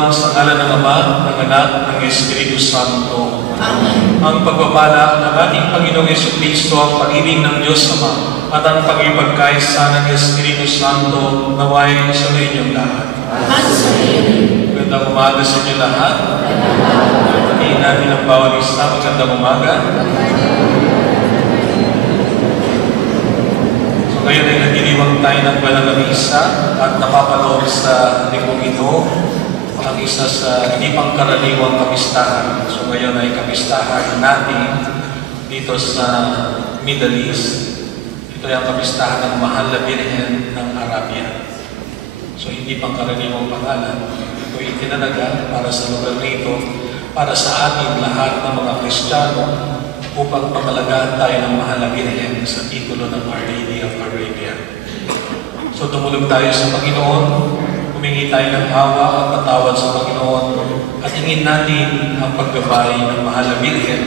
Magdiwang sa ngalan ng Ama, ng Anak, ng Espiritu Santo. Amen. Ang pagbabala ng ating Panginoong Jesucristo, ang pag-ibig ng Diyos Ama, at ang pag-ipagkaisa ng Espiritu Santo naway sa inyong lahat. Magandang umaga sa inyo lahat. Pagkain natin ang bawat isa. Magandang umaga. So ngayon ay nagdiriwang tayo ng banal na misa at napapaloob sa lingkong ito ang isa sa hindi pangkaraniwang kamistahan. So ngayon ay kamistahan natin dito sa Middle East. Ito ay ang kamistahan ng Mahal na Birhen ng Arabia. So hindi pangkaraniwang pangalan. Ito ay itinalaga para sa lugar nito, para sa ating lahat ng mga Kristiyano upang pangalagaan tayo ng Mahal na Birhen sa titulo ng Our Lady of Arabia. So tumulog tayo sa Panginoon, humingi tayo ng awa at patawad sa Panginoon at hingin natin ang paggabay ng Mahal na Birhen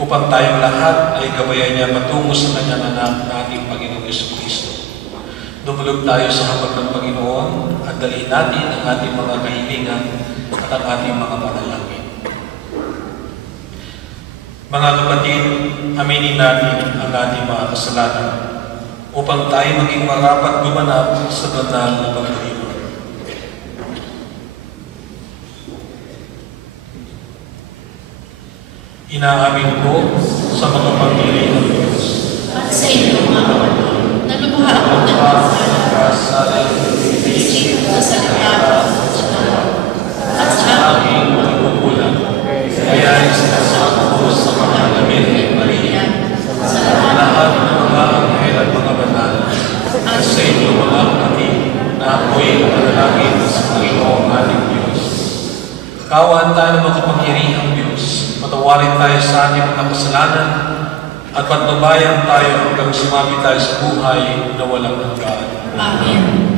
upang tayong lahat ay gabayan niya patungo sa kanyang anak na ating Panginoong Jesucristo. Dumulog tayo sa hapag ng Panginoon at dalhin natin ang ating mga kahilingan at ang ating mga panalangin. Mga kapatid, aminin natin ang ating mga kasalanan upang tayo maging marapat gumanap sa banal na pagdiriwang. Inaamin ko sa mga pagdiriwang ng Diyos At sa inyo, mga kapatid, nalubha ako ng kasalan ng isip sa salita at sa aking pagkukulang. Kaya isinasabi ko sa mga Birhen Maria, sa lahat ng mga anghel at mga banal, at sa inyo mga kapatid na ako'y manalangin sa Panginoong ating Diyos. Kawan tayo ng makapangyarihang Diyos, patawarin tayo sa ating mga kasalanan, at patnubayan tayo hanggang sumami tayo sa buhay na walang hanggan. Amen.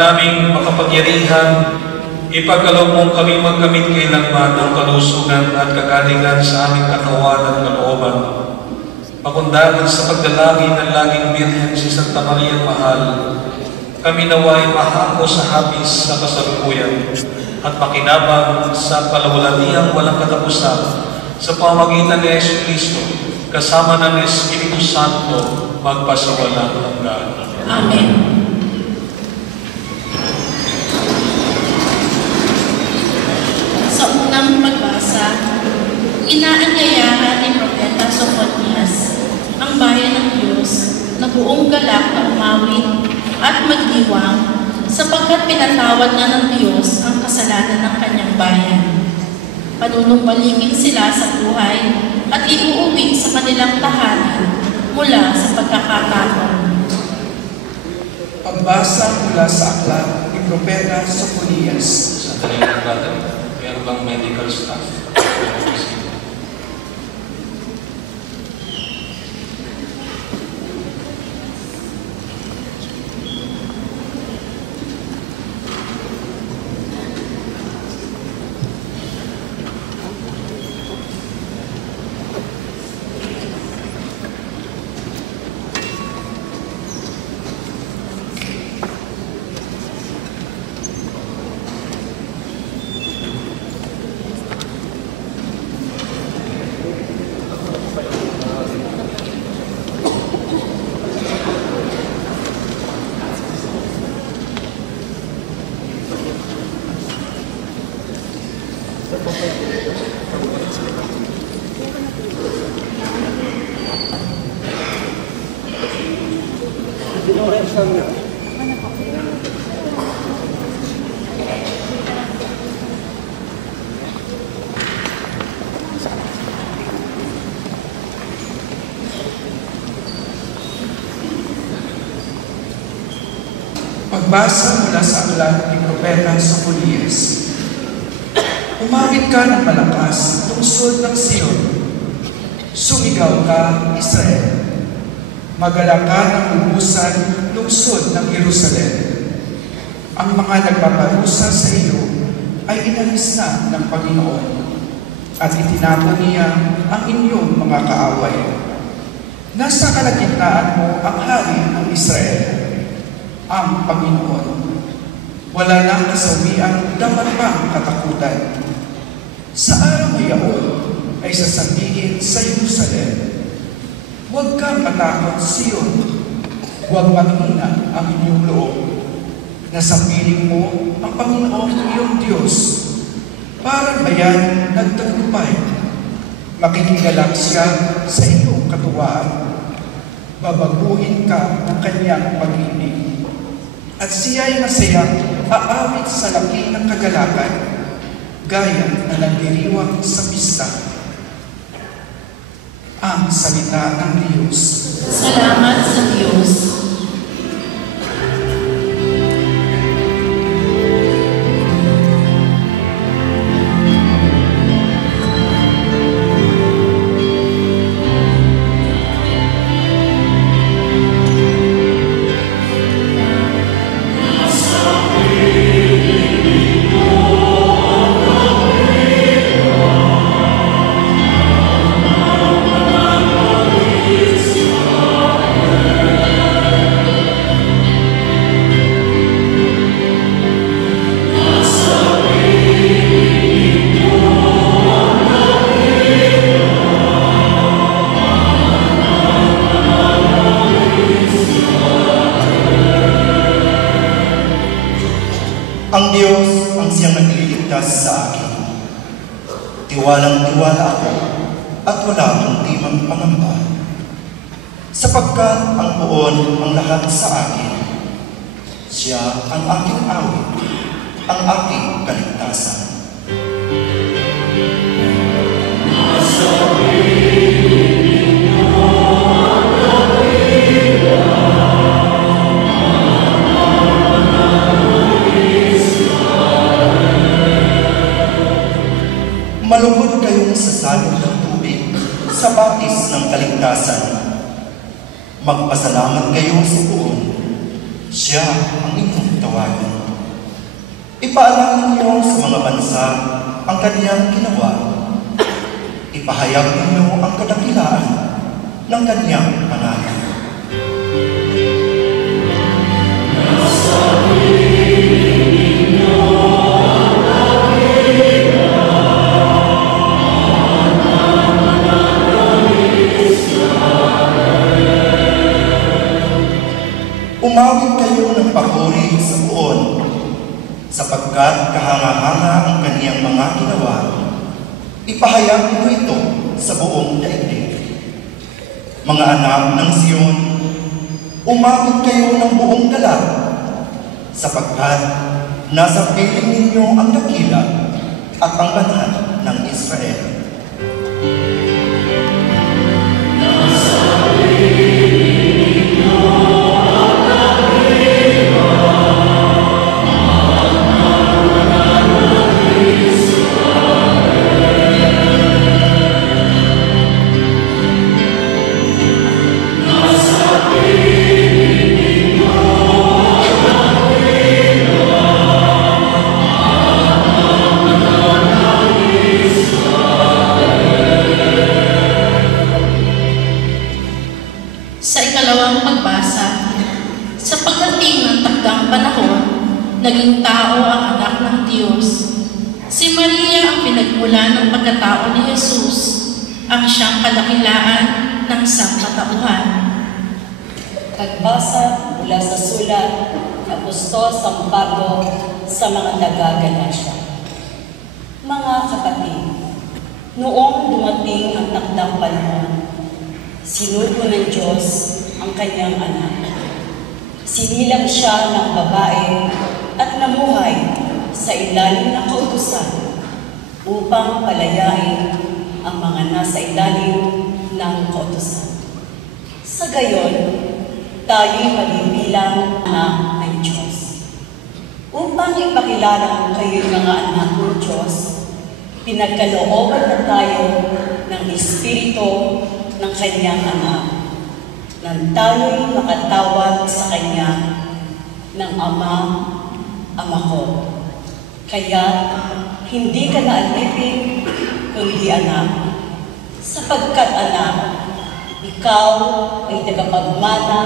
naming makapangyarihan, ipagkaloob mong kami magkamit kailanman ng kalusugan at kagalingan sa aming katawan at kalooban. Pakundangan sa pagdalangin ng laging Birhen si Santa Maria Mahal, kami naway mahako sa hapis sa kasalukuyan at makinabang sa palawalatiang walang katapusan sa pamamagitan ni Yesu Cristo, kasama ng Espiritu Santo, magpasawalang hanggan. Amen. Sa unang pagbasa, inaanyayahan ni Propeta Sophonias ang bayan ng Diyos na buong galak na umawit at magdiwang sapagkat pinatawad na ng Diyos ang kasalanan ng kanyang bayan. Panunumbaligin sila sa buhay at iuuwi sa kanilang tahanan mula sa pagkakatakot. Pagbasa mula sa aklat ni Propeta Sophonias. Sa daling brother, meron bang medical staff? Pagbasa mula sa aklat ni Propeta Sophonias. Umawit ka ng malakas, tungsod ng Sion. Sumigaw ka, Israel. Magalak ka ng lubusan, lungsod ng Jerusalem. Ang mga nagpaparusa sa iyo ay inalis na ng Panginoon at itinapon niya ang inyong mga kaaway. Nasa kalagitnaan mo ang hari ng Israel, ang Panginoon. Wala nang kasawian, dapat pang katakutan. Sa araw na iyon ay sasabihin sa Jerusalem, huwag kang matakot, Sion. Huwag manghina ang inyong loob. Nasa piling mo ang Panginoon iyong Diyos. Parang bayan nagtagumpay. Makikigalak siya sa iyong katuwaan. Babaguhin ka ng kanyang pag-ibig. At siya'y masayang aawit sa laki ng kagalakan, gaya na nagdiriwang sa pista. Ang salita ng Diyos. Salamat sa Diyos. Ang Diyos ang siyang nagliligtas sa akin. Tiwalang-tiwala ako at wala akong timang pangamba. Sapagkat ang poon ang lahat sa akin. Siya ang aking awit, ang aking kaligtasan. Malugod kayong sasalot ng tubig sa batis ng kaligtasan. Magpasalamat kayo sa poon. Siya ang inyong tawagin. Ipaalam ninyo sa mga bansa ang kaniyang ginawa. Ipahayag ninyo ang kadakilaan ng kaniyang pangalan. Umawit kayo ng papuri sa buon, sapagkat kahanga-hanga ang kaniyang mga ginawa. Ipahayag mo ito sa buong daigdig. Mga anak ng Siyon, umawit kayo ng buong galak, sapagkat nasa piling ninyo ang dakila at ang banal ng Israel. Naging tao ang anak ng Diyos. Si Maria ang pinagmula ng pagkatao ni Jesus, ang siyang kadakilaan ng sangkatauhan. Pagbasa mula sa sulat ng Apostol San Pablo sa mga taga-Galacia. Mga kapatid, noong dumating ang takdang panahon, sinugo ng Diyos ang kanyang anak. Sinilang siya ng babae at namuhay sa ilalim ng kautusan upang palayain ang mga nasa ilalim ng kautusan. Sa gayon, tayo'y mabibilang anak ng Diyos. Upang ipakilala kayo'y mga anak ng Diyos, pinagkalooban na tayo ng Espiritu ng Kanyang anak, nang tayo'y makatawag sa Kanya ng Ama ko. Kaya, hindi ka na alipin, kundi anak. Sapagkat anak, ikaw ay tagapagmana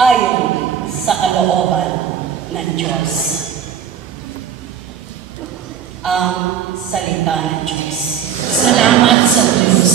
ayon sa kalooban ng Diyos. Ang salita ng Diyos. Salamat sa Diyos.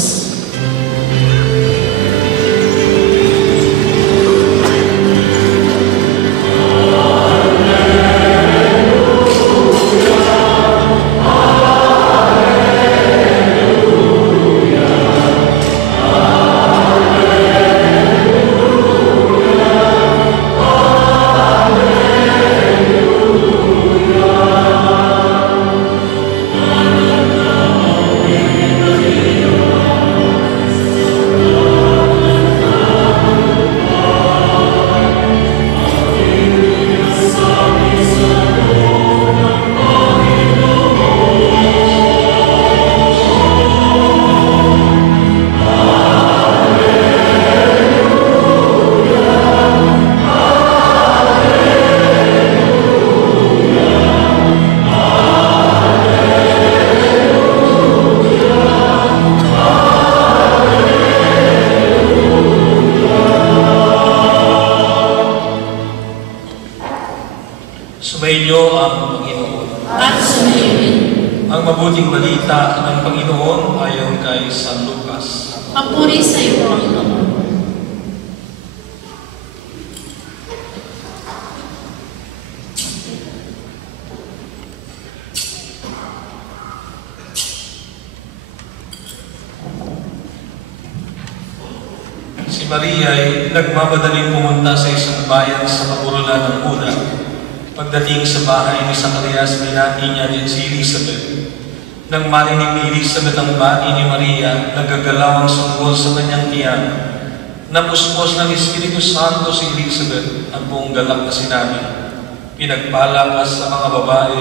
Sumainyo ang Panginoon. At sumayin. Ang mabuting balita ng Panginoon ayon kay San Lucas. Papuri sa iyo, Panginoon. Si Maria ay nagmamadaling pumunta sa isang bayan sa kaburulan ng Huda. Pagdating sa bahay ni Zacarias, binati niya din si Elizabeth. Nang marinig ni Elizabeth ang bati ni Maria, nagagalaw ang sunggol sa kanyang tiyan. Napuspos ng Espiritu Santo si Elizabeth at buong galak na sinabi, "Pinagpala ka sa mga babae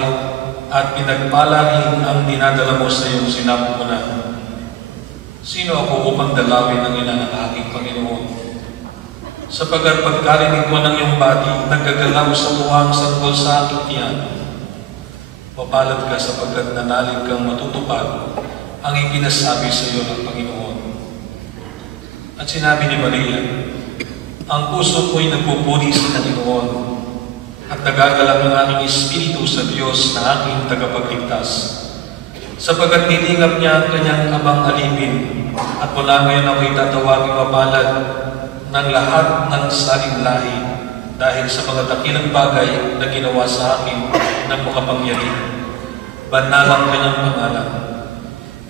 at pinagpala rin ang dinadala mo sa iyong sinapupunan. Sino ako upang dalawin ang ina ng aking Panginoon? Sapagkat pagkarinig ko ng iyong bati, nagkagalaw sa tuwang sanggol sa aking tiyan. Mapalad ka sapagkat nanalig kang matutupad ang ipinasabi sa iyo ng Panginoon. At sinabi ni Maria, ang puso ko'y nagpupuri sa Panginoon at nagagalak ng aking espiritu sa Diyos na aking tagapagligtas. Sapagkat nilingap niya ang kanyang abang alipin at mula ngayon ako'y tatawagin mapalad ng lahat ng saling lahi dahil sa mga dakilang bagay na ginawa sa akin ng makapangyarihan. Banal ang kanyang pangalan.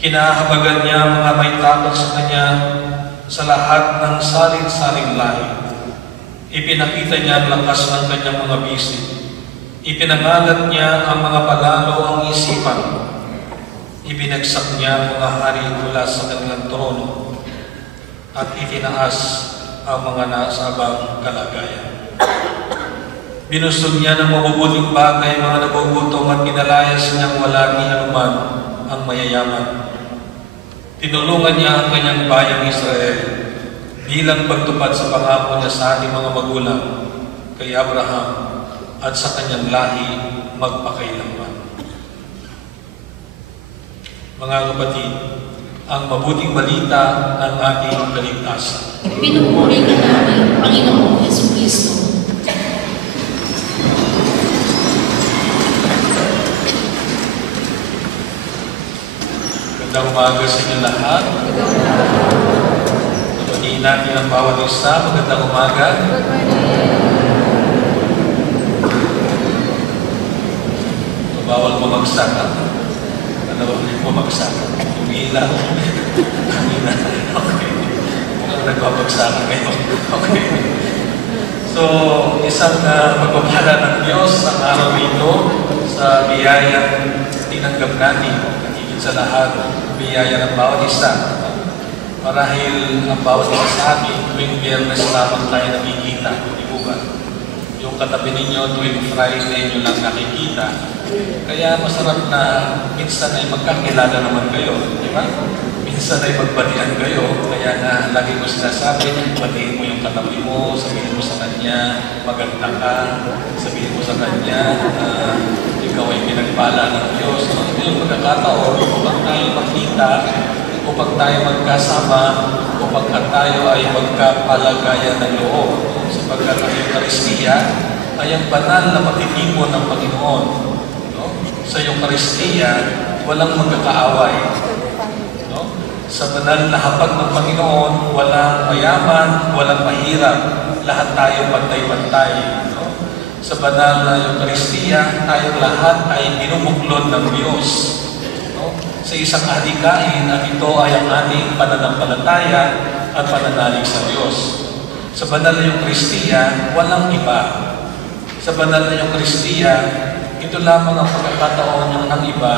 Kinahabagan niya ang mga may takot sa kanya sa lahat ng saling-saling lahi. Ipinakita niya ang lakas ng kanyang mga bisig. Ipinangalat niya ang mga palalo ang isipan. Ibinagsak niya ang mga hari mula sa kanilang trono at itinaas ang mga nasa abang kalagayan. Binusog niya ng mabubuting bagay mga nagugutom at pinalayas niyang wala ni anuman ang mayayaman. Tinulungan niya ang kanyang bayang Israel bilang pagtupad sa pangako niya sa ating mga magulang kay Abraham at sa kanyang lahi magpakailanman. Mga kapatid, ang mabuting balita ng ating kaligtasan. Pinupuri ka namin, Panginoong Jesucristo. Magandang umaga sa inyo lahat. Pagpaniin natin ang bawat isa. Magandang umaga. Bawal mamagsak. Ano ba mamagsak? Umiilaw. Kanina. Okay. Mukhang nagbabagsakan ngayon. Okay. So, isang magpapala ng Diyos ang araw ito sa biyayang tinanggap natin. Sa lahat, biyaya ng bawat isa. Marahil ang bawat isa sa atin, tuwing Biyernes lamang tayo nakikita, di po ba? Yung katabi ninyo, tuwing Friday nyo lang nakikita. Kaya masarap na minsan ay magkakilala naman kayo, di ba? Minsan ay magbatian kayo, kaya na lagi ko sinasabi, batiin mo yung katabi mo, sabihin mo sa kanya, maganda ka, sabihin mo sa kanya, ikaw ay pinagpala ng Diyos. So, ito yung pagkakataon upang tayo makita, upang tayo magkasama, upang tayo ay magkapalagayan ng loob. Sapagkat ang Eucharistia ay ang banal na patitipon ng Panginoon. No? Sa Eucharistia, walang magkakaaway. No? Sa banal na hapag ng Panginoon, walang mayaman, walang mahirap. Lahat tayo pantay-pantay. Sa banal na Eucharistia, tayong lahat ay binubuklod ng Diyos. No? Sa isang adhikain at ito ay ang ating pananampalataya at pananalig sa Diyos. Sa banal na Eucharistia, walang iba. Sa banal na Eucharistia, ito lamang ang pagkakataon ng iba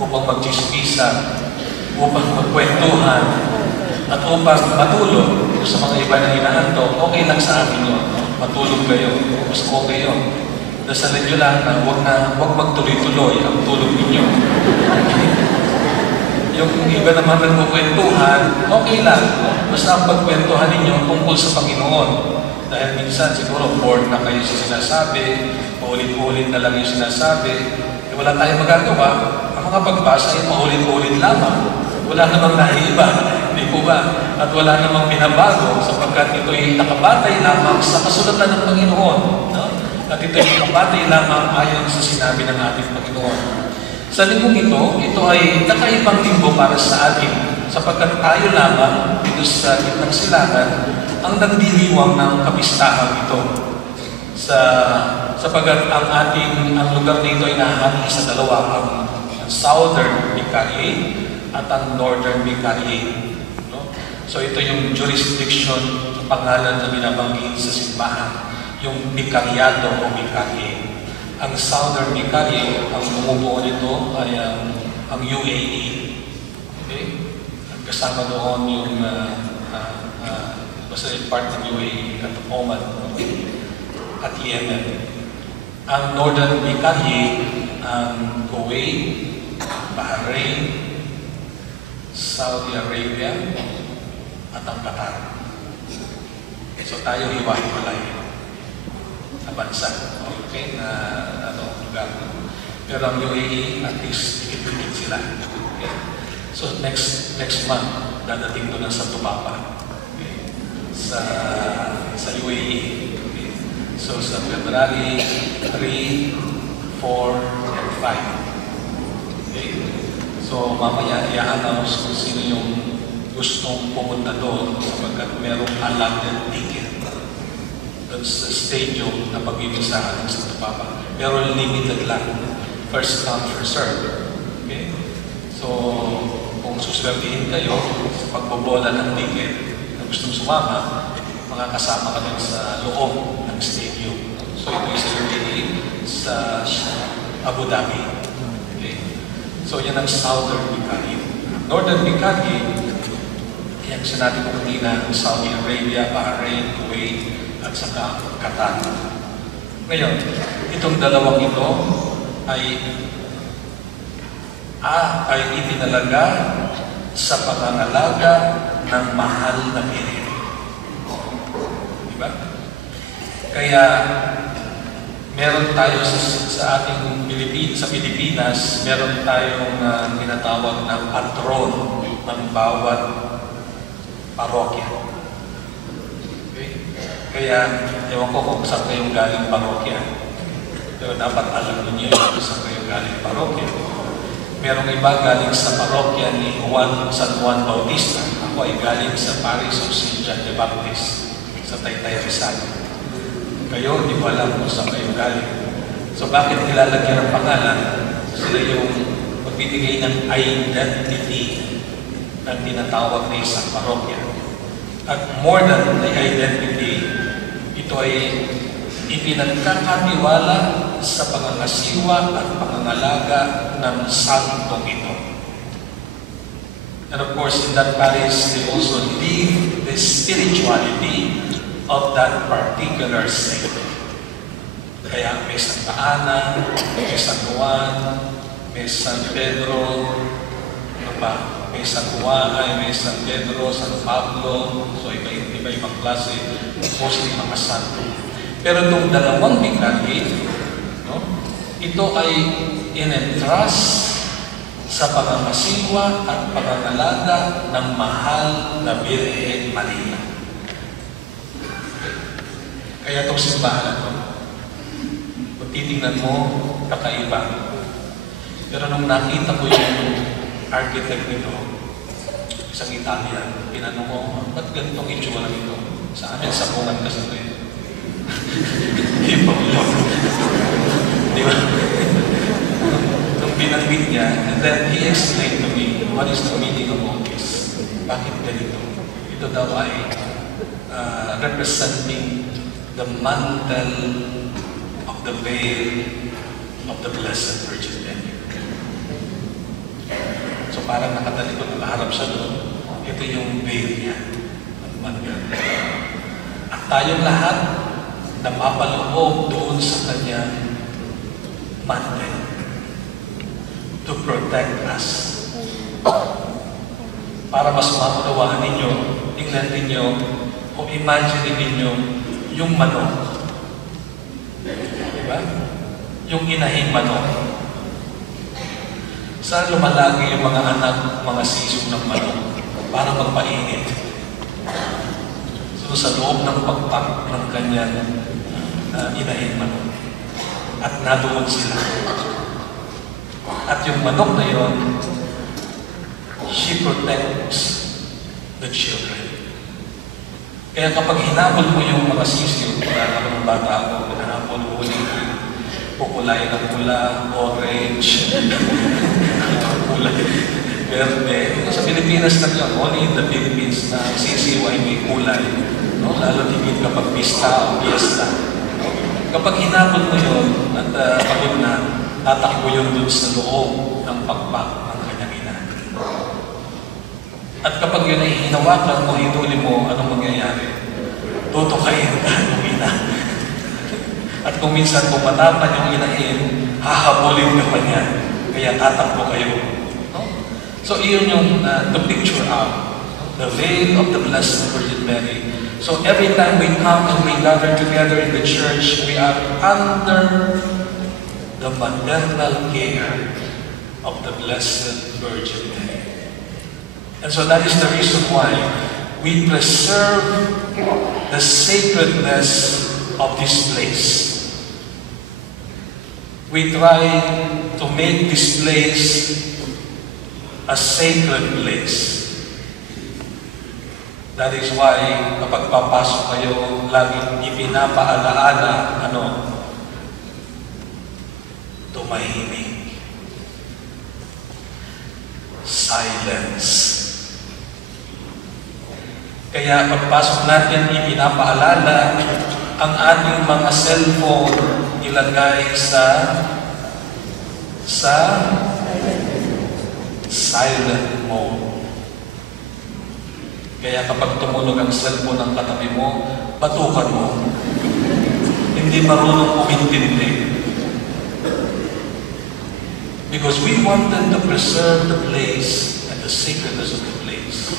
upang magchismisan, upang magkwentuhan, at upang matulog sa mga iba na hinahanto. Okay lang sa akin yun. Matulog kayo, mas okay yun. Dasalan nyo lang na huwag magtuloy-tuloy ang tulog ninyo. Yung iba naman nagkukwentuhan, okay lang. Basta ang pagkwentuhan ninyo tungkol sa Panginoon. Dahil minsan siguro bored na kayo sa sinasabi, paulit-ulit na lang yung sinasabi, wala tayong magagawa. Ang mga pagbasa ay paulit-ulit lamang. Wala namang naiiba, hindi po ba? At wala namang binabago sapagkat ito ay nakabatay lamang sa kasulatan ng Panginoon. No? At ito ay nakabatay lamang ayon sa sinabi ng ating Panginoon. Sa linggong ito ay kakaibang linggo para sa atin sapagkat tayo lamang dito sa gitnang silangan ang nagdiriwang ng kapistahan ito. Sapagkat ang lugar nito ay nahahati sa dalawa, ang Southern Vicariate at ang Northern Vicariate. No? So ito yung jurisdiction sa pangalan na binabanggit sa simbahan, yung Vicariato o Vicariate. Ang Southern Vicariate, ang bumubuo nito ay ang UAE. Okay? Kasama doon yung basta yung part ng UAE at Oman at Yemen. Ang Northern Vicariate, ang Kuwait, Bahrain, Saudi Arabia, at ang Qatar. So tayo hiwa-hiwalay na bansa. Okay, na lugar. Pero ang UAE, at least, ikit-ikit sila. Okay. So next month, dadating doon sa Tupapa. Okay. Sa UAE. Okay. So sa February 3, 4, and 5. Okay. So mamaya i-announce kung sino yung gustong pumunta doon sapagkat merong allotted ticket doon sa stadium na pag-ibisahan sa Tupapa. Pero limited lang. First come, first serve. Okay? So, kung suswertihin kayo sa pagbobola ng ticket na gustong sumama, mga kasama ka doon sa loob ng stadium. So, ito yung sa UAE, sa Abu Dhabi. Okay? So, yan ang Southern Bikani. Northern Bikani, yung sinabi ko kanina, Saudi Arabia, Bahrain, Kuwait, at saka Qatar. Ngayon, itong dalawang ito ay itinalaga sa pangangalaga ng mahal na biri. Diba? Kaya, meron tayo sa ating Pilipinas, meron tayong tinatawag na patron ng bawat parokya. Okay? Kaya, ewan ko kung saan kayong galing parokya. Pero dapat alam niyo kung saan kayong galing parokya. Merong iba galing sa parokya ni San Juan Bautista. Ako ay galing sa Parish of St. John the Baptist sa Taytay Rizal. Kayo, hindi ko alam kung saan kayo galing. So bakit nilalagyan ng pangalan? Sila yung magbibigay ng identity na tinatawag na isang parokya. At more than the identity, ito ay ipinagkakatiwala sa pangangasiwa at pangangalaga ng santong ito. And of course, in that parish, they also live the spirituality of that particular saint. Kaya may Santa Ana, may San Juan, may San Pedro, ano ba? May San Juan, may San Pedro, San Pablo, so iba-ibang klase, mostly mga santo. Pero itong dalawang bikani, no, ito ay in-entrust sa pangangasiwa at pangangalaga ng mahal na Birhen Maria. Kaya itong simbahan ito, kung titingnan mo, kakaiba. Pero nung nakita ko yung architect nito, isang Italian, pinanong ko, ba't ganitong itsura nito? Sa amin, sabungan kasi ito eh. Di ba? Di ba? Nung binanggit niya, and then he explained to me, what is the meaning of all this? Bakit ganito? Ito daw ay representing the mantle of the veil of the Blessed Virgin Mary. So parang nakatalikod, nakaharap siya doon. Ito yung veil niya. At tayong lahat napapaloob doon sa kanyang mantle to protect us. Para mas maunawaan ninyo, tingnan ninyo o imagine ninyo yung manok. Diba? Yung inahing manok. Saan lumalagi yung mga anak, mga sisong ng manok para magpainit? So sa loob ng pagpak ng kanyang inahing manok. At nadoon sila. At yung manok na yun, she protects the children. Kaya kapag hinabol mo yung mga sisiyo, kaya naman ng bata ako, hinabol huli, pukulay ng pula, orange, kulay, verde. Sa Pilipinas lang yun, only in the Philippines na sisiyo ay may kulay. No? Lalo tingin kapag pista o fiesta. Kapag hinabol mo yun at pagod na, tatakbo yun dun sa loob ng pagpak ng kanyang ina. At kapag yun ay hinawakan mo, hinuli mo, anong mangyayari? Tutukayin ka ng ina. At kung minsan kung matapan yung inahin, hahabulin ka pa niya. Kaya tatakbo kayo. No? So iyon yung to picture out the veil of the Blessed Virgin Mary So every time we come and we gather together in the church, we are under the maternal care of the Blessed Virgin Mary. And so that is the reason why we preserve the sacredness of this place. We try to make this place a sacred place. That is why kapag papasok kayo, laging ipinapaalaala, tumahimik. Silence. Kaya pagpasok natin, ipinapaalala ang ating mga cellphone ilagay sa silent mode. Kaya kapag tumunog ang cellphone ng katabi mo, batukan mo. Hindi marunong umintindi. Because we wanted to preserve the place and the sacredness of the place.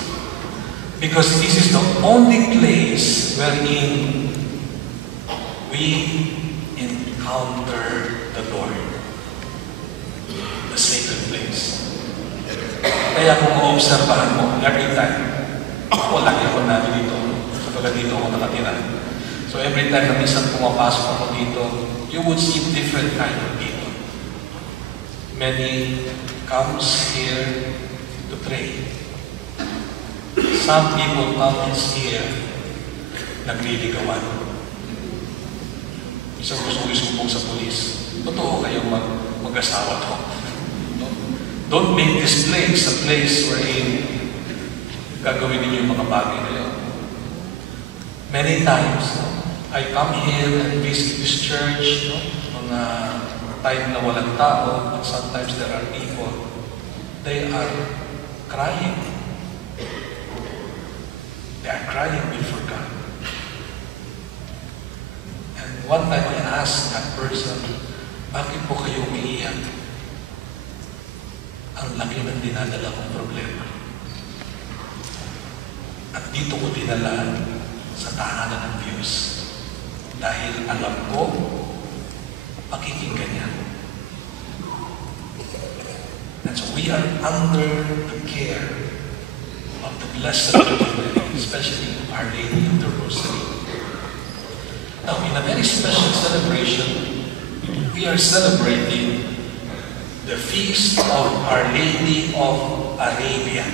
Because this is the only place wherein we encounter the Lord. The sacred place. Kaya kung maobserbahan mo, every time, lagi ako namin dito, sabaga dito ako nakatira. So every time na minsan pumapasok ako dito, you would see different kind of people. Many comes here to pray. Some people comes here nagliligawan. Isang gusto isumbong sa pulis. Totoo kayong mag-asawa to. No? Don't make this place a place wherein gagawin ninyo yung mga bagay na yun. Many times, I come here and visit this church, mga time na walang tao, but sometimes there are people. They are crying. They are crying before God. And one time I asked that person, bakit po kayo umiiyak? Ang laki ng dinadala kong problema. At dito ko dinala sa tahanan ng Diyos. Dahil alam ko, pakikinggan niya. And so we are under the care of the Blessed Virgin Mary, especially Our Lady of the Rosary. Now, in a very special celebration, we are celebrating the feast of Our Lady of Arabia.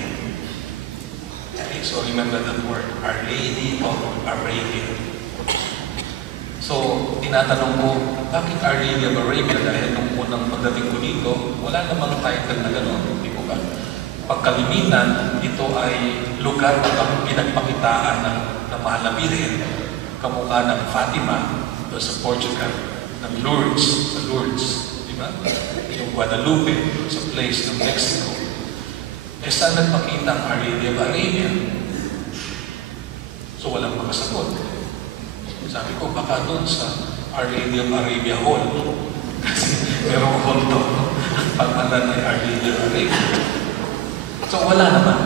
Okay, so remember that word, Our Lady of Arabia. So, tinatanong ko, bakit Our Lady of Arabia? Dahil nung unang pagdating ko dito, wala namang title na gano'n, di ko ba? Pagkalimitan, ito ay lugar na pinagpakitaan ng mahal na Birhen, kamukha ng Fatima, sa Portugal, ng Lourdes, sa Lourdes, di ba? Yung Guadalupe, sa place ng Mexico. Eh, saan nagpakita ang Our Lady of Arabia? So, walang makasagot. Sabi ko, baka doon sa Our Lady of Arabia Hall. Kasi merong hall doon. Ang pangalan ay Our Lady of Arabia. So, wala naman.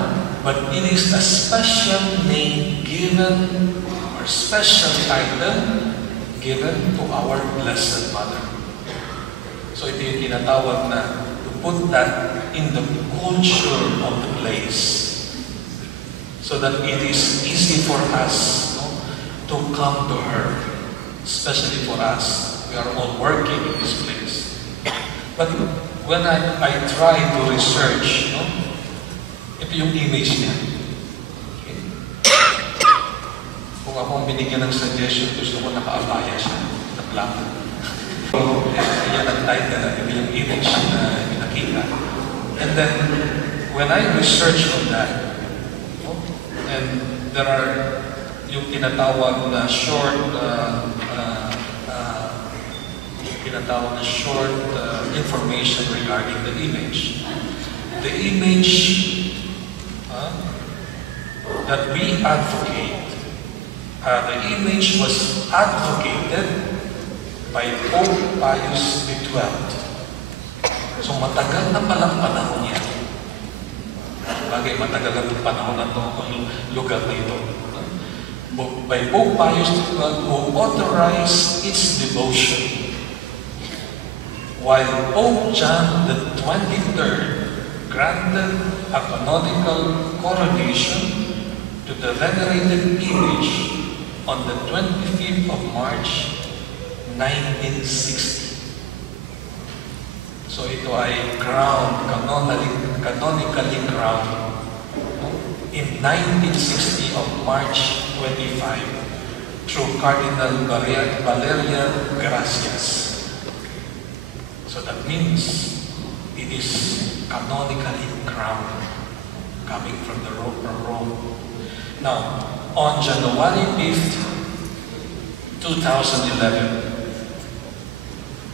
But it is a special name given, or special title given to our Blessed Mother. So, ito yung tinatawag na to put that in the culture of the place. So that it is easy for us to come to her, especially for us. We are all working in this place. But when I try to research, ito yung image niya. Okay? Kung ako ang binigyan ng suggestion, gusto ko nakaabaya siya, na black. So, yan ang title, ito yung image na pinakita. And then, when I research on that, and there are yung tinatawag na short information regarding the image. The image that we advocate, the image was advocated by Pope Pius XII. So matagal na palang panahon yan. Bagay matagal na panahon na ito, lugar na ito. by Pope Pius XII, who authorized its devotion, while Pope John the 23rd granted a canonical coronation to the venerated image on the 25th of March, 1960. So ito ay crowned, canonically crowned in 1960 of March 25 through Cardinal Valerian Gracias. So that means it is canonically crowned, coming from Rome. Now, on January 5th, 2011,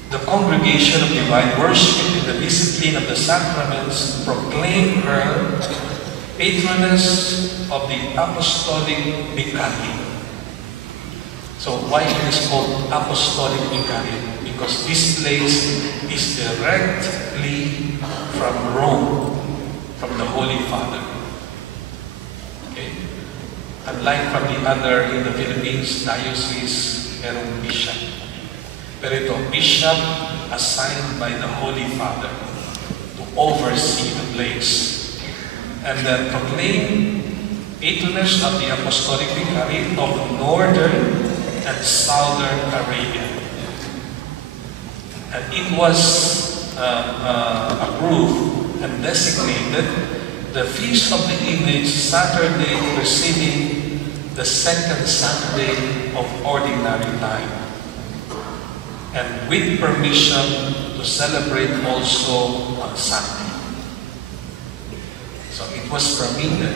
the Congregation of Divine Worship in the Discipline of the Sacraments proclaimed her patroness of the Apostolic Vicariate. So why it is called Apostolic Vicariate? Because this place is directly from Rome, from the Holy Father. Okay? Unlike from the other in the Philippines, diocese, merong bishop. Pero ito, bishop assigned by the Holy Father to oversee the place. And then proclaim patroness of the Apostolic Vicariate of Northern and Southern Arabia. And it was approved and designated the Feast of the Image Saturday preceding the second Saturday of Ordinary Time, and with permission to celebrate also on Sunday. So it was permitted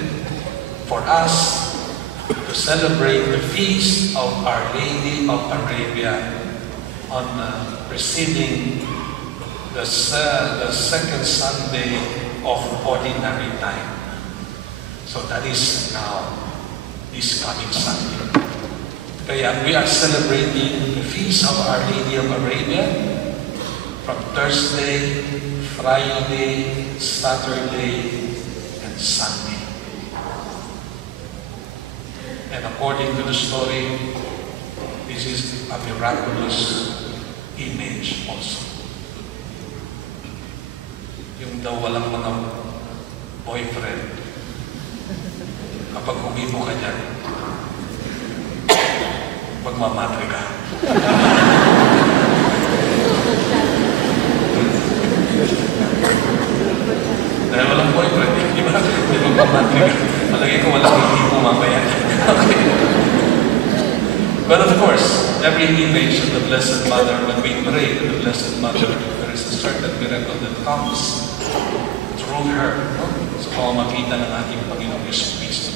for us to celebrate the feast of Our Lady of Arabia on preceding the second Sunday of Ordinary Time. So that is now this coming Sunday. Kaya we are celebrating the feast of Our Lady of Arabia from Thursday, Friday, Saturday, and Sunday. And according to the story, this is a miraculous image also. Yung daw walang mga boyfriend, kapag humibo ka dyan, magmamadre ka. Dahil walang boyfriend, di ba? Di magmamadre ka. Malagay ko walang hindi po mamaya. Okay. But of course, every image of the Blessed Mother, when we pray to the Blessed Mother, there is a certain miracle that comes through her. No? So, makita ng ating Panginoong Yesu Cristo.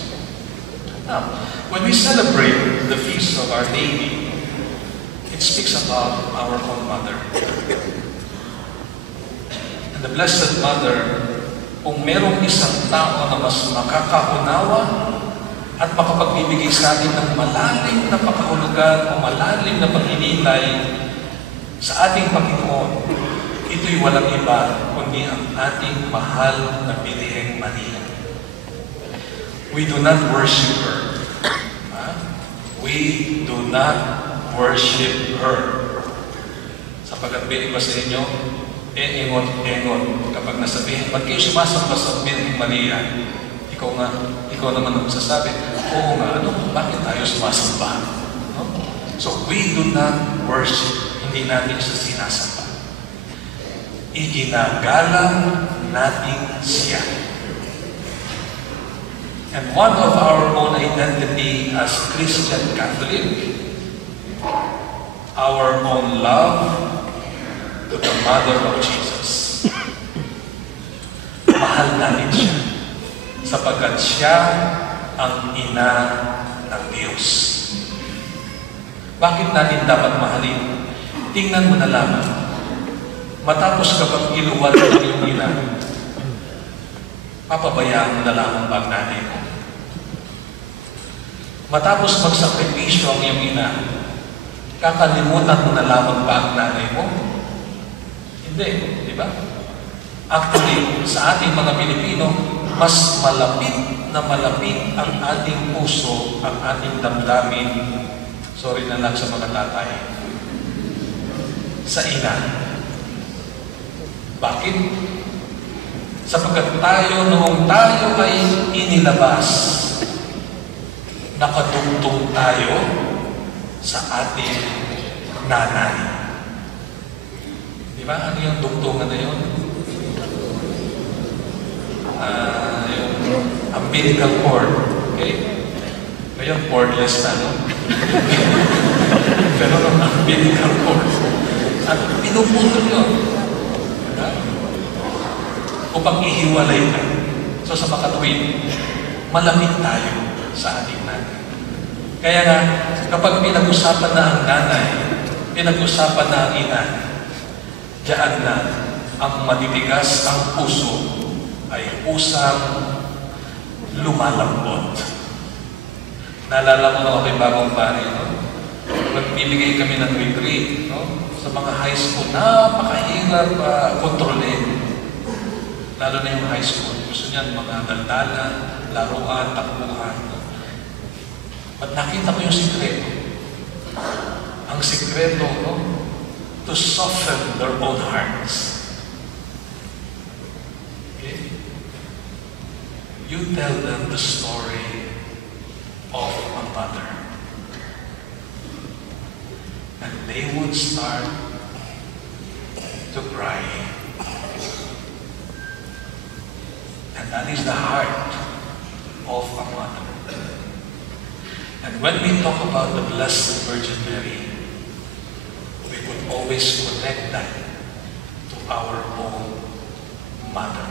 Now, when we celebrate the feast of Our Lady, it speaks about our own Mother. And the Blessed Mother, kung merong isang tao na mas makakaunawa at makapagbibigay sa atin ng malalim na pakahulugan o malalim na paghinilay sa ating Panginoon, ito'y walang iba kundi ang ating mahal na Birheng Maria. We do not worship her. We do not worship her. Sapagkat may iba sa inyo, engot. Kapag nasabihin, ba't kayo sumasamba sa Birheng Maria? Ikaw naman magsasabi, oo nga, bakit tayo sumasamba? No? So, we do not worship. Hindi natin siya sinasamba. Iginagalang natin siya. And one of our own identity as Christian Catholic, our own love to the Mother of Jesus. Mahal natin siya, sapagkat siya ang ina ng Diyos. Bakit natin dapat mahalin? Tingnan mo na lamang. Matapos kapag iluwal ng iyong ina, papabayaan mo na lamang ba ang nanay mo? Matapos magsakripisyo ang iyong ina, kakalimutan mo na lamang ba ang nanay mo? Hindi, di ba? Actually, sa ating mga Pilipino, mas malapit na malapit ang ating puso, ang ating damdamin, sorry na lang sa mga tatay, sa ina. Bakit? Sapagkat noong tayo ay inilabas, nakadugtong tayo sa ating nanay. Di ba? Ano yung dugtungan na yun? Yung umbilical cord. Okay? Ngayon, cordless na, no? Pero yung umbilical cord. At pinuputol yun. Diba? Upang ihiwalay ka. So sa makatuwid, malamig tayo sa ating nanay. Kaya nga, kapag pinag-usapan na ang nanay, pinag-usapan na ang ina, diyan na ang matitigas ang puso ay usang lumalambot. Naalala ko na ako yung bagong pari, no? Magbibigay kami ng retreat, no? Sa mga high school, napakahirap kontrolin. Lalo na yung high school. Gusto niyan mga daldalan, laruan, takbuhan. At nakita ko yung sikreto. Ang sikreto, no? To soften their own hearts. Okay? You tell them the story of a mother. And they would start to cry. And that is the heart of a mother. And when we talk about the Blessed Virgin Mary, we would always connect that to our own mother.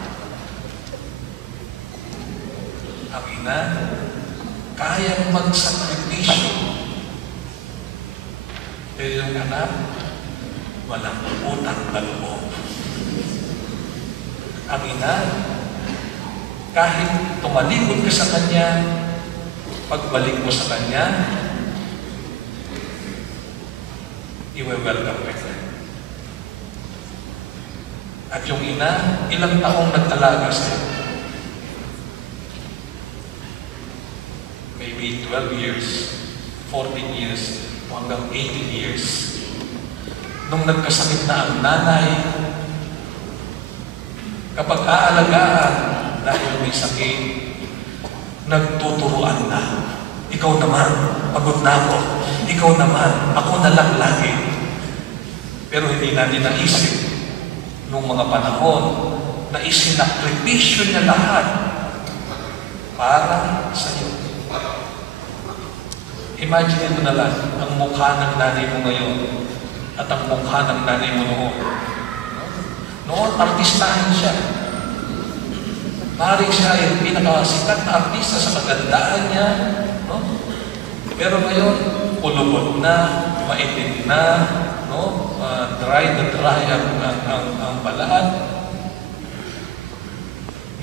Ang ina, kayang magsakripisyo. Pero yung anak, walang utang na loob. Ang ina, kahit tumalikod ka sa kanya, pagbalik mo sa kanya, i-welcome ka. At yung ina, ilang taong nagtalaga sa'yo? Maybe 12 years, 14 years, hanggang 18 years. Nung nagkasakit na ang nanay, kapag aalagaan dahil may sakit, nagtuturuan na. Ikaw naman, pagod na ako. Ikaw naman, ako na lang lagi. Pero hindi natin naisip nung mga panahon na isinakripisyo niya lahat para sa iyo. Imagine mo na lang ang mukha ng nanay mo ngayon at ang mukha ng nanay mo noon. Noon, artistahin siya. Maring siya ay pinakasikat na artista sa kagandaan niya. No? Pero ngayon, pulubot na, maitim na, no? Dry ang balat.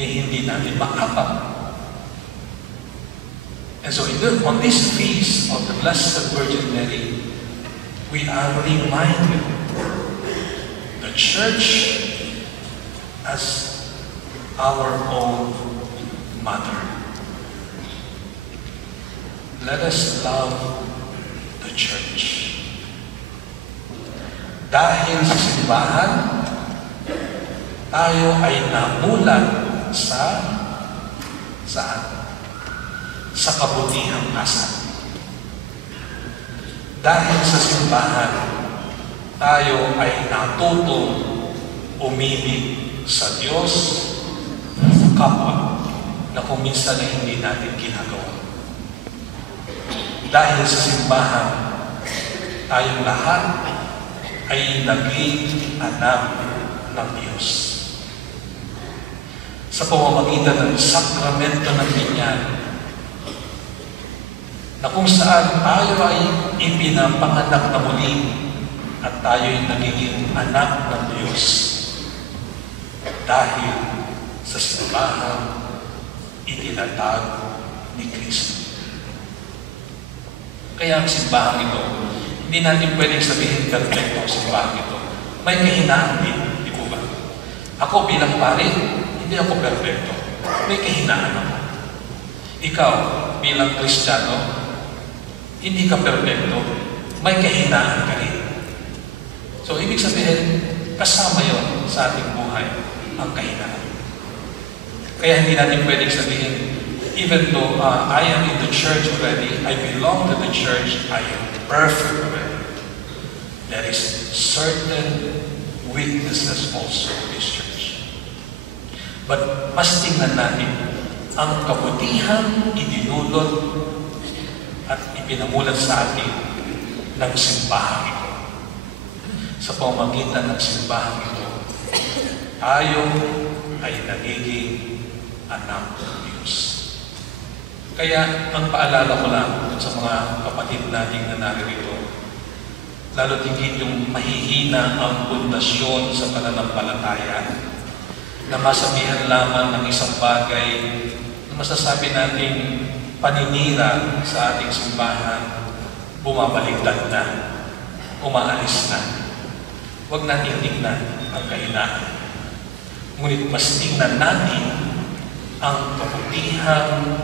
Hindi natin makapa. And so on this feast of the Blessed Virgin Mary, we are reminded the Church as our own mother. Let us love the Church. Dahil sa simbahan, tayo ay namulat saan? Sa kabutihang asal. Dahil sa simbahan, tayo ay natutong umibig sa Diyos, sa kapwa, na kung minsan ay hindi natin ginagawa. Dahil sa simbahan, tayong lahat ay naging anak ng Diyos. Sa pamamagitan ng sakramento ng binyan, na kung saan tayo ay ipinapanganak na muli at tayo ay nagiging anak ng Diyos dahil sa simbahan itinatag ni Kristo. Kaya ang simbahan ito, hindi natin pwedeng sabihin perfecto ang simbahan ito. May kahinaan din, di po ba? Ako bilang pari, hindi ako perfecto. may kahinaan ako. Ikaw, bilang Kristiyano, hindi ka perfecto. May kahinaan ka rin. So, ibig sabihin, kasama yon sa ating buhay, ang kahinaan. Kaya hindi natin pwedeng sabihin, even though I am in the church already, I belong to the church, I am perfect already. There is certain weaknesses also in this church. But mas tingnan natin ang kabutihan idinulot at ipinamulat sa atin ng simbahan ito. Sa pamamagitan ng simbahan ito, tayo ay nagiging anak ng Diyos. Kaya ang paalala ko lang sa mga kapatid nating na naririto, lalo tingin yung mahihina ang pundasyon sa pananampalataya, na masabihan lamang ng isang bagay na masasabi natin paninira sa ating simbahan, bumabaliktad na, umaalis na. Huwag natin tingnan ang kahinaan. Ngunit mas tingnan natin ang kabutihang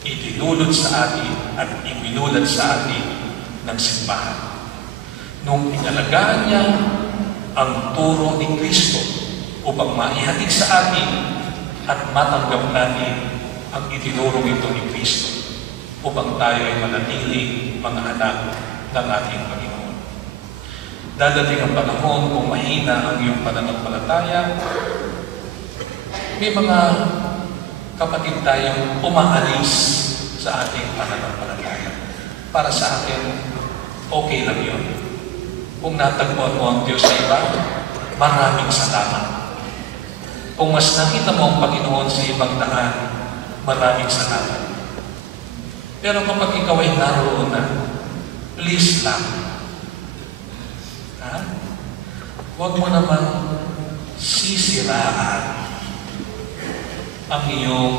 itinulot sa atin at iminulad sa atin ng simbahan. Nung inalagaan niya ang turo ni Kristo upang maihatid sa atin at matanggap natin ang itinuro ito ni Kristo upang tayo ay manatiling mga anak ng ating Panginoon. Dadating ang panahon kung mahina ang iyong pananampalataya, may mga kapatid tayong umaalis sa ating pananampalataya. Para sa akin, okay lang yun. Kung natagpuan mo ang Diyos sa iba, maraming salamat. Kung mas nakita mo ang Panginoon sa ibang daan, maraming salamat. Pero kapag ikaw ay naroon na, please lang. Huwag mo naman sisiraan ang iyong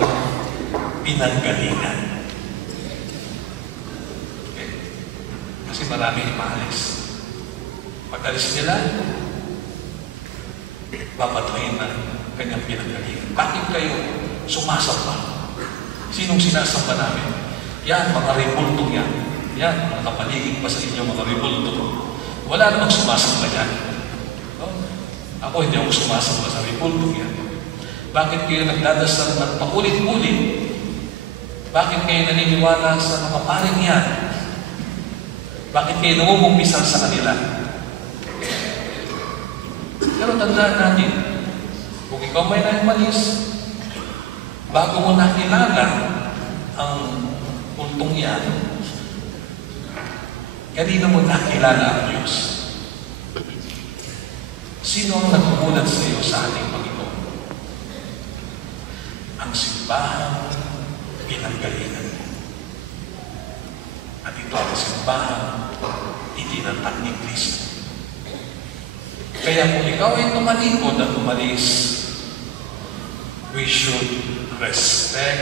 pinanggalingan. Okay? Kasi maraming maalis. Pag-alis nila, babatuhin na kanyang pinanggalingan. Bakit kayo sumasamba? Sinong sinasamba namin? Yan, mga rebultong yan. Yan, mga kapaligid pa sa inyo, mga rebultong. Wala namang sumasamba yan. No? Ako hindi ako sumasamba sa rebultong yan. Bakit kayo nagdadasal ng paulit-ulit? Bakit kayo naniniwala sa mga paring yan? Bakit kayo namumumpisal sa kanila? Pero tandaan natin, kung ikaw may naimalis, bago mo nakilala ang puntong yan, kanina mo nakilala ang Diyos. Sino ang nagmumulat sa iyo sa ating Panginoon? Ang simbahan pinanggalingan mo. At ito ang simbahan itinatag ni Kristo. Kaya kung ikaw ay tumalikod at umalis, we should respect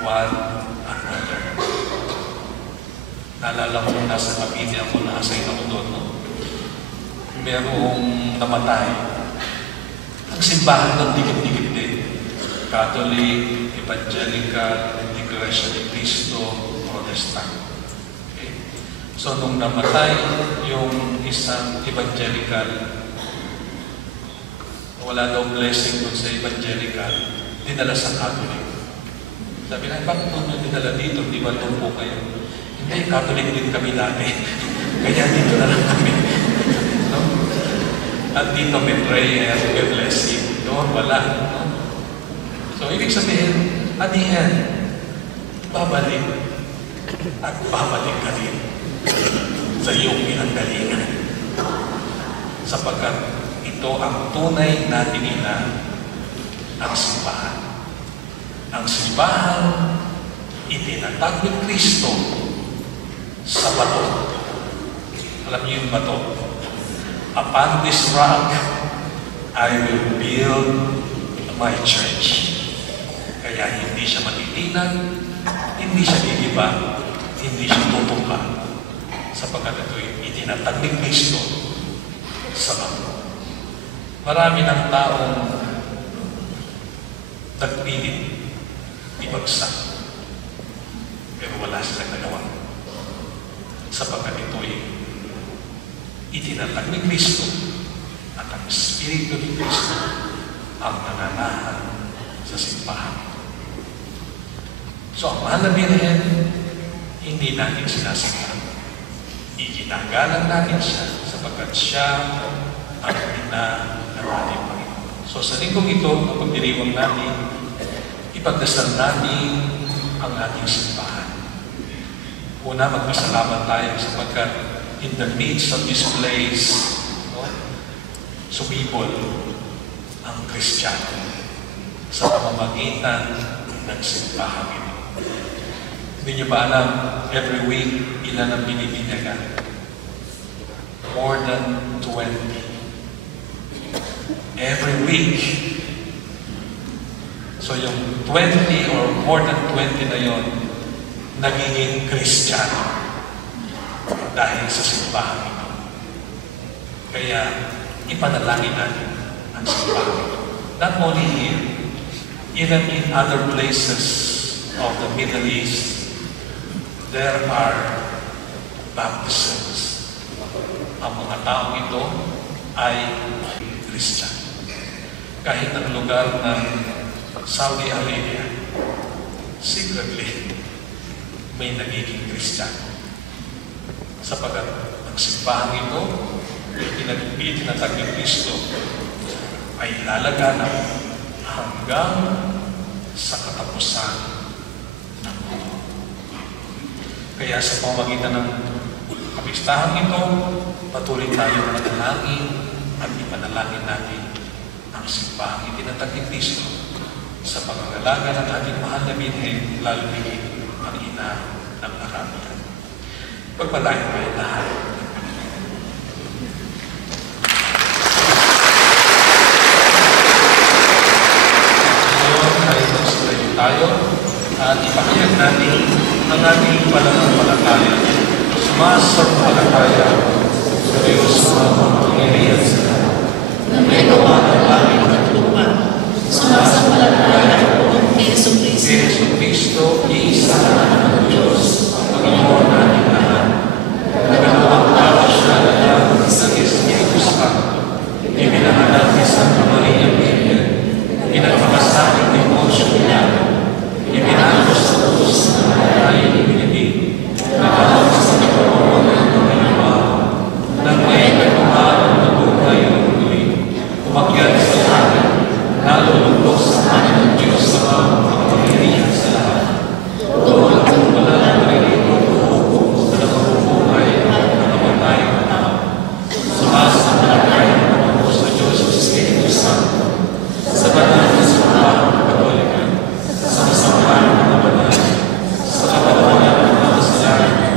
one another. Naalala ko nung nasa Cavite ako, na-assign ako doon, no? Merong namatay. Ang simbahan ng dikit-dikit din. Catholic, Evangelical, Iglesia ni Cristo, Protestant. Okay? So, nung namatay yung isang Evangelical, wala daw blessing doon sa Evangelical, dinala sa Catholic. Sabi na, bakit doon yung dinala dito? Di ba doon po kayo? Hindi, Catholic din kami dati. Kaya dito na lang kami. No? At dito may prayer, may blessing. Doon wala. No? So, ibig sabihin, at the end, babalik. At babalik ka rin sa iyong pinanggalingan. Sapagkat ito ang tunay na tinila ang simbahan. Ang simbahan, itinatag ni Kristo sa bato. Alam niyo yung bato? Upon this rock, I will build my church. Kaya hindi siya matitinan, hindi siya gigiba, hindi siya tutumba. Sapagkat ito'y itinatag ni Kristo sa bato. Marami ng taong nagpilit ibagsak. Pero wala silang nagawa. Sapagkat ito'y itinatag ni Kristo at ang Espiritu ni Kristo ang nananahan sa simbahan. So, ang mahal na Birhen, hindi natin sinasaktan. Iginagalang natin siya sapagkat siya ang ina ng ating Panginoon. So, sa linggong ito, ang pagdiriwang natin, ipagdasal natin ang ating simbahan. Una, magpasalamat tayo sapagkat in the midst of this place, sumibol ang Kristiyano sa pamamagitan ng simbahan ito. Hindi niyo ba alam, every week, ilan ang binibinyagan? More than 20. Every week. So yung 20 or more than 20 na yon, nagiging Kristiyano dahil sa simbahan ito. Kaya ipanalangin natin ang simbahan ito. Not only here, even in other places of the Middle East, there are baptisms. Ang mga taong ito ay Christian. Kahit ang lugar ng Saudi Arabia, secretly, may nagiging Christian. Sapagat ang simbahan ito, itinatag ni Kristo, ay lalaganan hanggang sa katapusan ng mundo. Kaya sa pamamagitan ng kapistahan ito, patuloy tayong manalangin at ipanalangin natin ang simbahang itinatag ni Kristo sa pangangalaga ng ating mahal na Birhen, lalo higit ang ina ng karamihan. Pagpalain tayo lahat. Ngayon ay magsilayo tayo at ipakiyag natin ang ating pananampalataya. Sumasampalataya sa Diyos na makapangyarihan sa lahat, na may gawa ng langit at lupa. Sumasampalataya ako kay Jesu Cristo. Si Jesu Cristo, isa ng Diyos, ang Panginoon natin lahat. Nagawang tao siya lahat ng Espiritu Santo. Ibinahanap ni Santa Maria Virgen. Pinagpakasabi ni Poncio Pilato. Ibinagos sa krus ng tayo ni Binibig. Nagawang sa pagkaroon ng mga imaw. Nang may nagmamahal na buhay ng muli. Umakyat sa langit. Nalulubog sa kanan ng Diyos sa mga makapangyarihan sa lahat. Doon ang wala ng maririnig hukom sa nabubuhay at nakamatay na tao. Sumasampalataya ako sa Diyos sa Espiritu Santo, sa banal na simbahan ng Katolika, sa masambahan ng mga banal, sa kapatawaran ng mga kasalanan,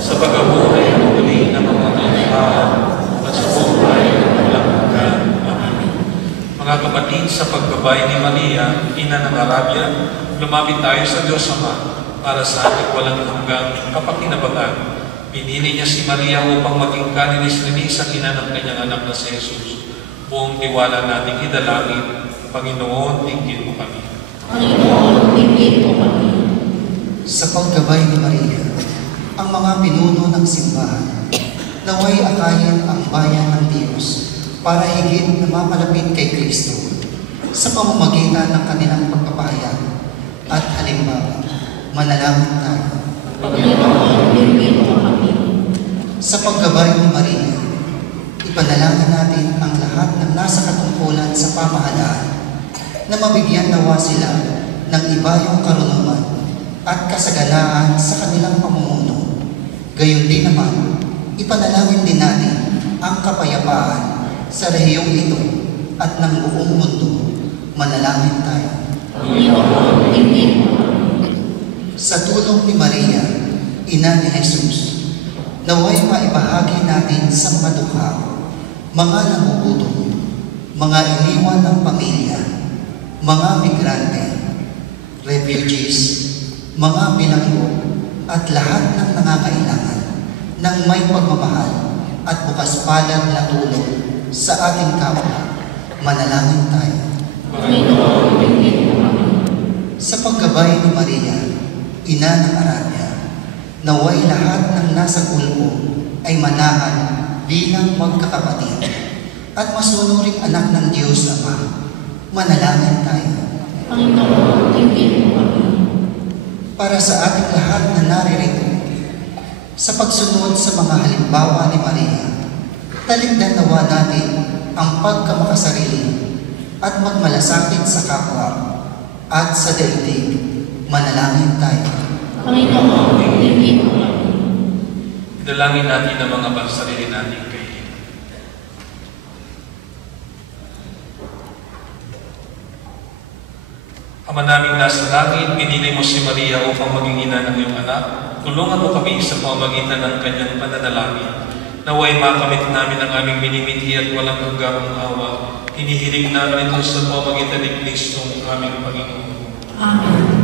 sa pagkabuhay ng muli ng mga tao, at sa buhay ng walang hanggan. Amen. Mga kapatid, sa paggabay ni Maria, ina ng Arabia, lumapit tayo sa Diyos Ama para sa ating walang hanggang kapakinabangan. Pinili niya si Maria upang maging kaninis-linis ang ina ng kanyang anak na si Jesus. Buong tiwala nating idalangin, Panginoon, tingin mo kami. Panginoon, tingin mo kami. Sa paggabay ni Maria, ang mga pinuno ng simbahan, naway akayin ang bayan ng Diyos para higit na mapalapit kay Kristo sa pamamagitan ng kanilang pagpapahayag at halimbawa, manalangin tayo. Panginoon, tingin mo kami. Sa paggabay ni Maria, ipanalangin natin ang lahat ng nasa katungkulan sa pamahalaan na mabigyan nawa sila ng ibayong karunungan at kasaganaan sa kanilang pamumuno. Gayon din naman, ipanalangin din natin ang kapayapaan sa rehiyong ito at ng buong mundo. Manalangin tayo. Panginoon, tingin mo kami. Sa tulong ni Maria, ina ni Jesus, naway maibahagi natin sa mga dukha, mga nagugutom, mga iniwan ng pamilya, mga migrante, refugees, mga bilanggo, at lahat ng nangangailangan ng may pagmamahal at bukas palad na tulong sa ating kapwa. Manalangin tayo. Panginoon, tingin mo kami. sa paggabay ni Maria, ina ng Arabia, naway lahat ng nasa kulpo ay manahan bilang magkakapatid at masunuring anak ng Diyos Ama. Manalangin tayo. Panginoon, tingin mo kami. Para sa ating lahat na naririto, sa pagsunod sa mga halimbawa ni Maria, talikdan nawa natin ang pagkamakasarili at magmalasakit sa kapwa at sa daigdig. Manalangin tayo. Panginoon, tingin mo kami. Idalangin natin ang mga pansarili natin kay Iyo. Ama naming nasa langit, pinili mo si Maria upang maging ina ng iyong anak. Tulungan mo kami sa pamamagitan ng kanyang pananalangin. Naway makamit namin ang aming minimithi at walang hanggang awa. Hinihiling namin ito sa pamamagitan ni Kristo aming Panginoon. Amen.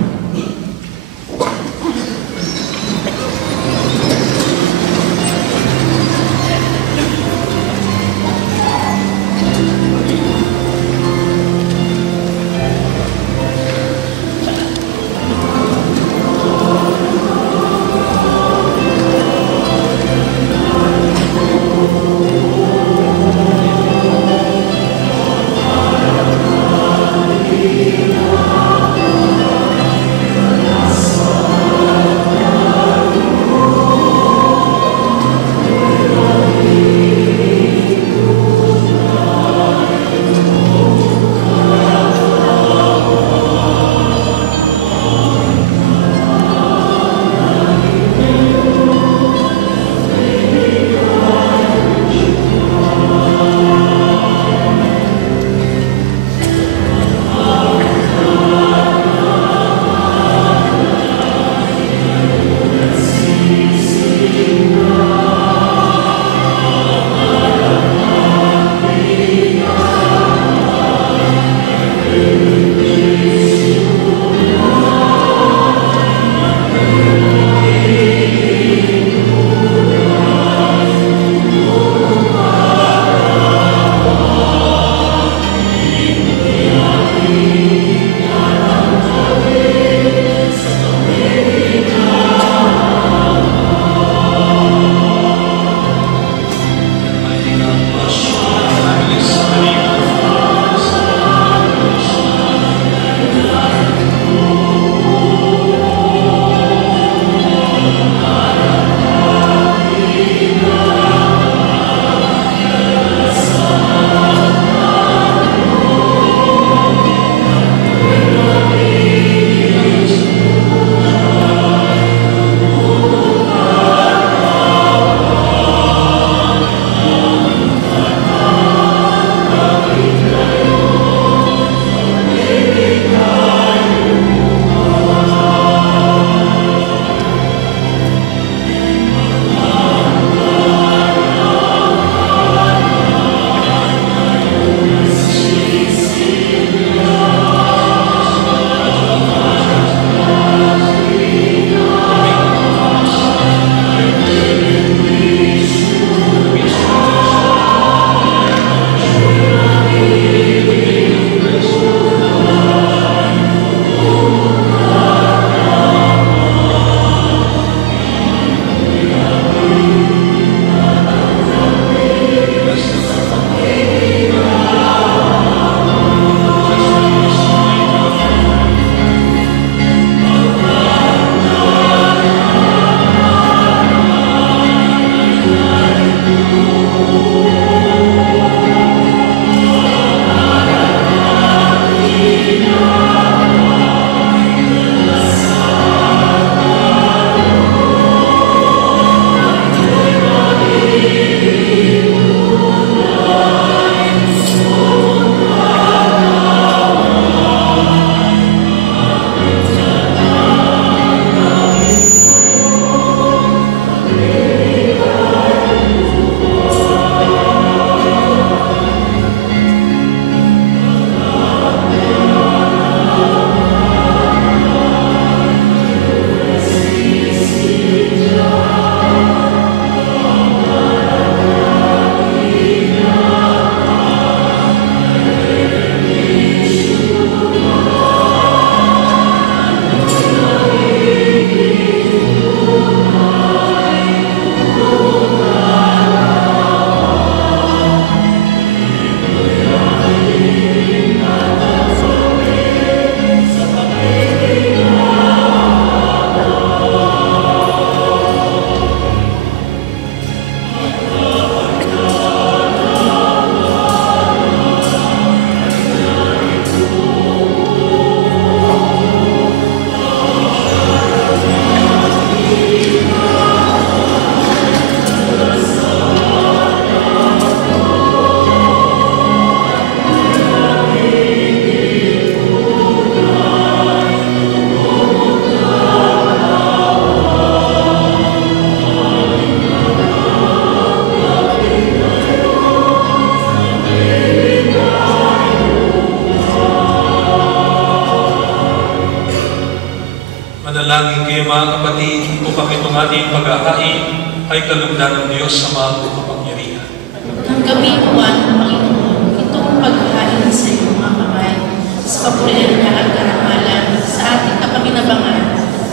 Manalangin kayo mga kapatid, upang itong ating pag-ahain ay kalugdan ng Diyos sa mga kapangyarihan. Tanggapin mo ng Panginoon itong paghahain sa iyo, mga kamay, sa kapurihan at karangalan, sa ating kapakinabangan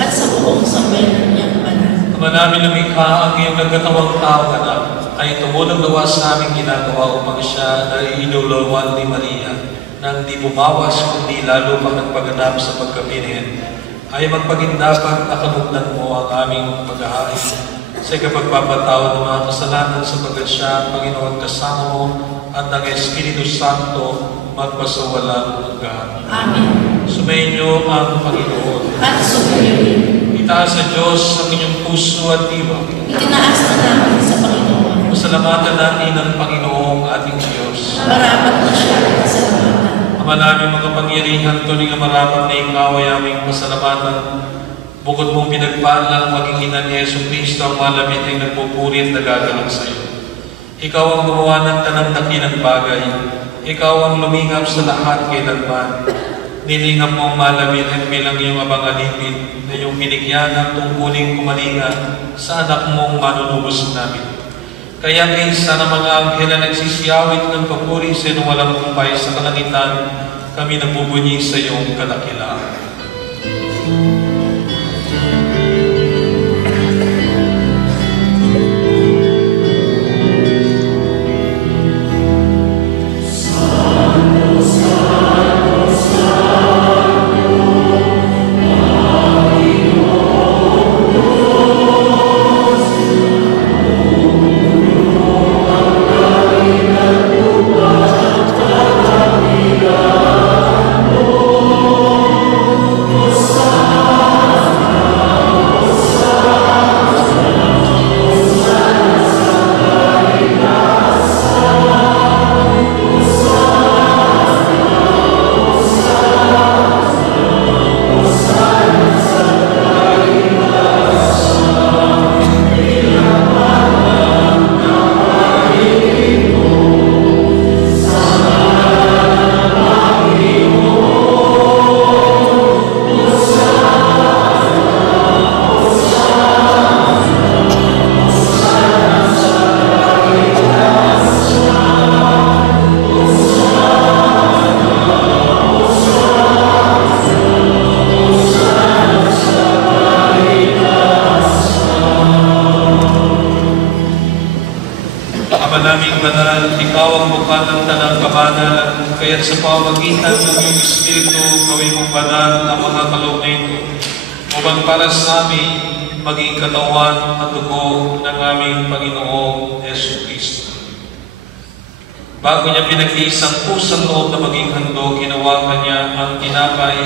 at sa buong sambayanan niyang banal. Ama namin lumikha ang iyong nagkatawang tao, anak, ay tumulong gawa sa aming ginagawa upang siya ay inululuan ni Maria nang di bumawas kundi lalo pang nagpaganap sa pagkapinihan, ay magpagindapat na kalugdan mo ang aming paghahain sa ikapagpapatawad ng mga kasalanan sapagkat siya, Panginoon, kasama mo at ng Espiritu Santo magpasawalang hanggan. Amen. Sumainyo ang Panginoon. At sumayin. Itaas sa Diyos ang inyong puso at diwa. Itinaas na namin sa Panginoon. Pasalamatan natin ang Panginoong ating Diyos. Marapat na siya sa lamatan. Ama namin makapangyarihan, tuloy nga marapat na ikaw ay aming pasalamatan. Bukod mong pinagpaalang maging ina ni Yesu Cristo, ang malapit ay nagpupuri at nagagalak sa iyo. Ikaw ang gumawa ng tanang dakilang bagay. Ikaw ang lumingap sa lahat kailanman. Nilingap mong malapit at bilang iyong abang alipin na iyong binigyan ng tungkuling kumalinga sa anak mong manunubos namin. Kaya kaysa ng mga anghel na nagsisiyawit ng papuri sa iyong walang kumpay sa kalangitan, kami nagbubunyi sa iyong kadakilaan. Kaya sa pamamagitan ng iyong Espiritu, gawin mong banal ang mga kaloob na ito, upang para sa amin maging katawan at dugo ng aming Panginoong Yesu Cristo. Bago niya pinagtiis ang pusang loob na maging handog, ginawa kanya ang tinapay,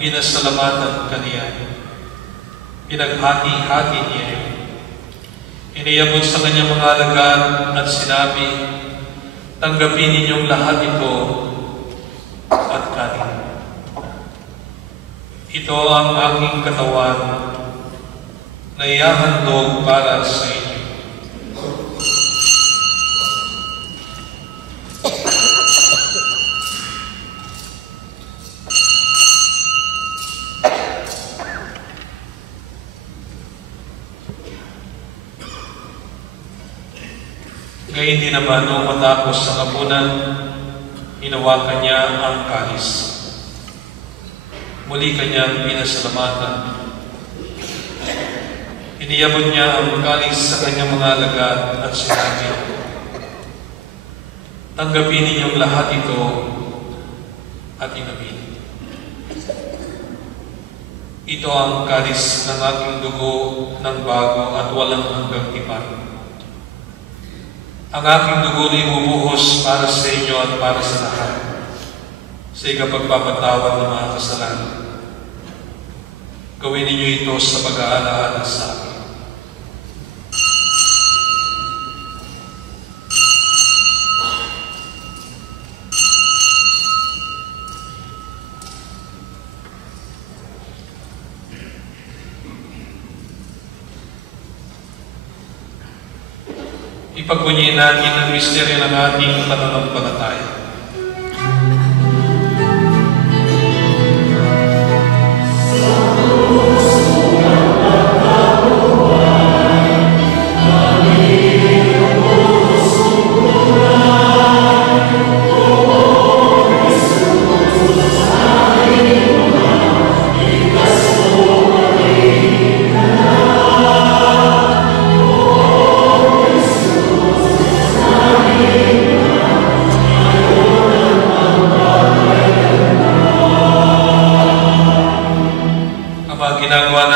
pinasalamatan kaniya. Pinaghati-hati niya. Iniyabot sa kanyang mga alagad at sinabi, tanggapin ninyong lahat ito at kanin. Ito ang aking katawan na ihahandog para sa inyo. Gayun din naman noong matapos sa kapunan, hinawakan niya ang kalis. Muli kanyang pinasalamatan. Iniyabot niya ang kalis sa kanyang mga alagad at sinabi, tanggapin ninyong lahat ito at inumin. Ito ang kalis ng aking dugo ng bago at walang hanggang tipan. Ang aking dugo ay ibubuhos para sa inyo at para sa lahat sa ikapagpapatawad ng mga kasalanan. Gawin ninyo ito sa pag-aalaala sa akin. Ipagbunyiin natin ang misteryo ng ating pananampalataya. Sa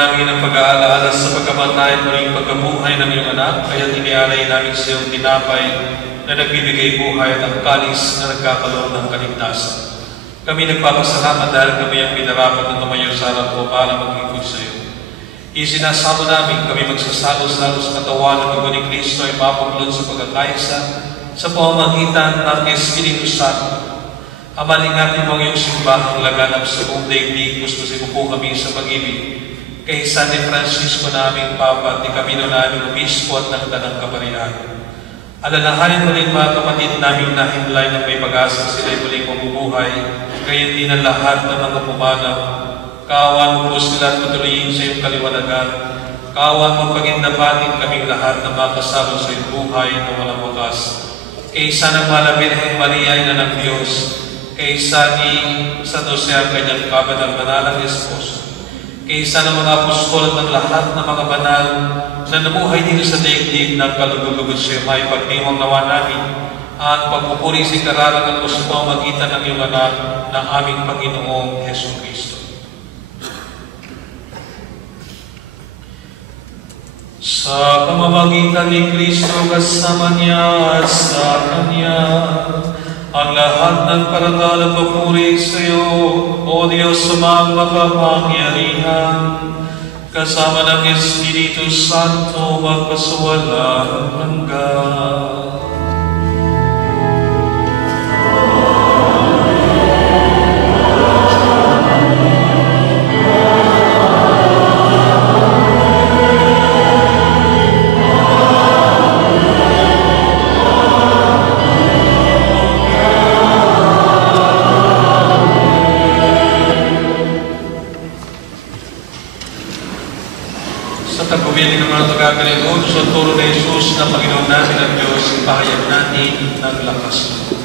namin ang pag-aalaala sa pagkamatay at muling pagkabuhay ng iyong anak, kaya inialay namin sa iyong tinapay na nagbibigay buhay at ang kalis na nagkakaroon ng kaligtasan. Kami nagpapasalamat dahil kami ang pinarapat na tumayo sa harap mo para maglingkod sa iyo. Isinasamo namin kami magsasalo-salo sa katawan ng Dugo ni Kristo ay mapuklod sa pagkakaisa sa pamamagitan ng Espiritu Santo. Amalin natin mo ang iyong simbahang laganap sa buong daigdig, gusto si po kami sa pag-ibig. Kay San Francisco na aming Papa at ni Camino na aming Obispo at ng Tanang Kaparian. Alalahanin mo rin mga kapatid namin na himlay ng may pag-asa sila'y muling mabubuhay, gayon din ang lahat ng mga pumanaw. Kaawan mo po sila at patuloyin sa iyong kaliwanagan. Kaawan mo pagindapatin kaming lahat na makasama sa iyong buhay na walang wakas. Kaysa ng Mahal na Birhen Maria, Ina ng Diyos, kaysa ni San Jose ang kanyang kabanal-banalang esposo, kaysa ng mga apostol at ng lahat ng mga banal na namuhay dito sa daigdig ng kalugod-lugod siya, may pagdiwang nawa namin ang pagpupuri sa kararangan mo sa pamamagitan ng iyong anak na aming Panginoong Hesus Kristo. Sa pamamagitan ni Kristo kasama niya at sa Kanya, ang lahat ng parangal at papuri sa iyo, O Diyos sumang makapangyarihan, kasama ng Espiritu Santo magpasawalang hanggan. Tagubilin ng mga tagagalingod sa turo ni Jesus na Panginoon natin ang Diyos, ipahayag natin ng lakas mo.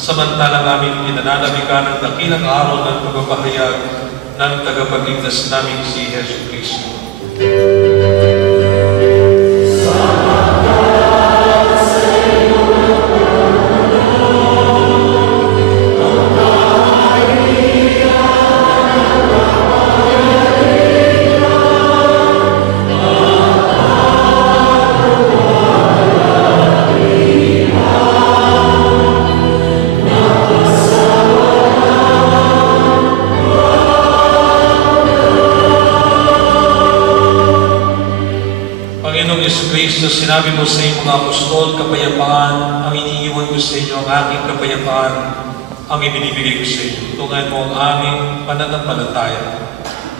Samantalang aming pinananabikan ang dakilang araw ng pagbabahayag ng tagapagligtas namin si Hesus Kristo. Sinabi mo sa iyong mga apostol, kapayapaan ang iniiwan ko sa inyo, ang aking kapayapaan ang ibinibigay ko sa inyo. Tungan mo ang aming pananampalataya.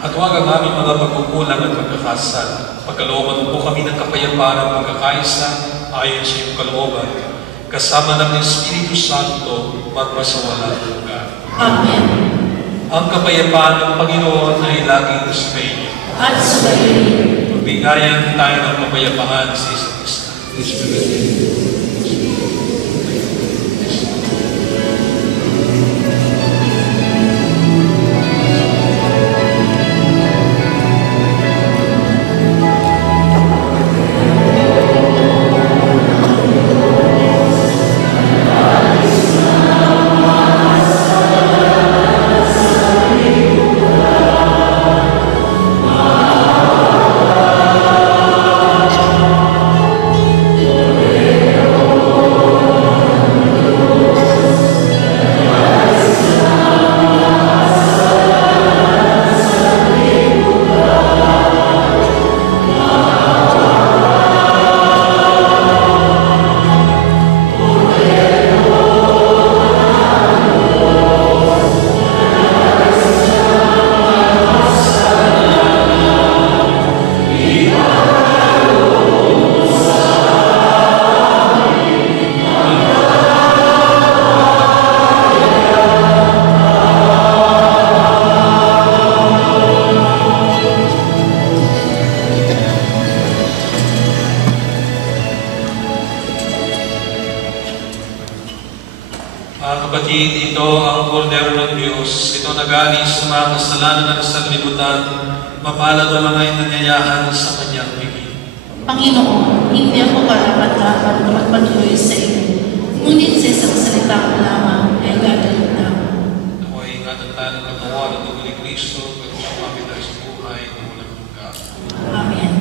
At huwag ang aming mga pagkukulang at pagkakasala. Pagkalooban mo po kami ng kapayapaan at pagkakaisa ayon sa iyong kalooban. Kasama ng Espiritu Santo, magpasawalang hanggan. Amen. Ang kapayapaan ng Panginoon ay laging sa inyo. At sa inyo. Bigayan tayo ng kapayapaan sa isa't isa. Kapatid, ito ang kordero ng Diyos. Ito nag-alis sa mga kasalanan ng sanlibutan. Mapalad ang mga inanyayahan sa kanyang bibig. Panginoon, hindi ako karapat-dapat na magpatuloy sa iyo. Ngunit sa isang salita ko lamang ay gagawin na ako. Ako ay ingatan tayo ng katawan ng dugo ni Kristo at sumapit tayo sa buhay na walang hanggan. Amen.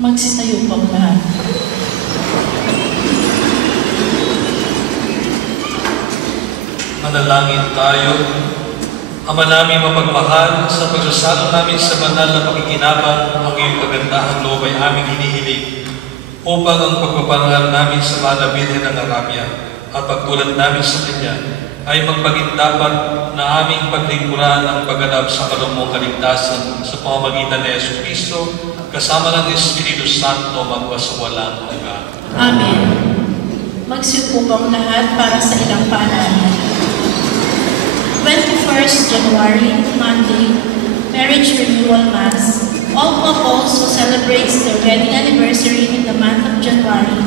Magsitayo po ang lahat. Manalangin tayo. Ama namin mapagmahal, sa pagsasalo namin sa banal na pakikinabang, ang iyong kagandahang loob ay aming hinihiling upang ang pagpapangal namin sa Mahal na Birhen ng Arabia at pagtulad namin sa Kanya ay magpagindapat na aming paglingkuran ang pagganap sa kalumong kaligtasan sa pamamagitan ni Jesucristo kasama ng Espiritu Santo magpasawalang hanggan. Amen. Magsiupo po ang lahat para sa ilang paalala. 21st January, Monday, Marriage Renewal Mass. All couples who celebrates their wedding anniversary in the month of January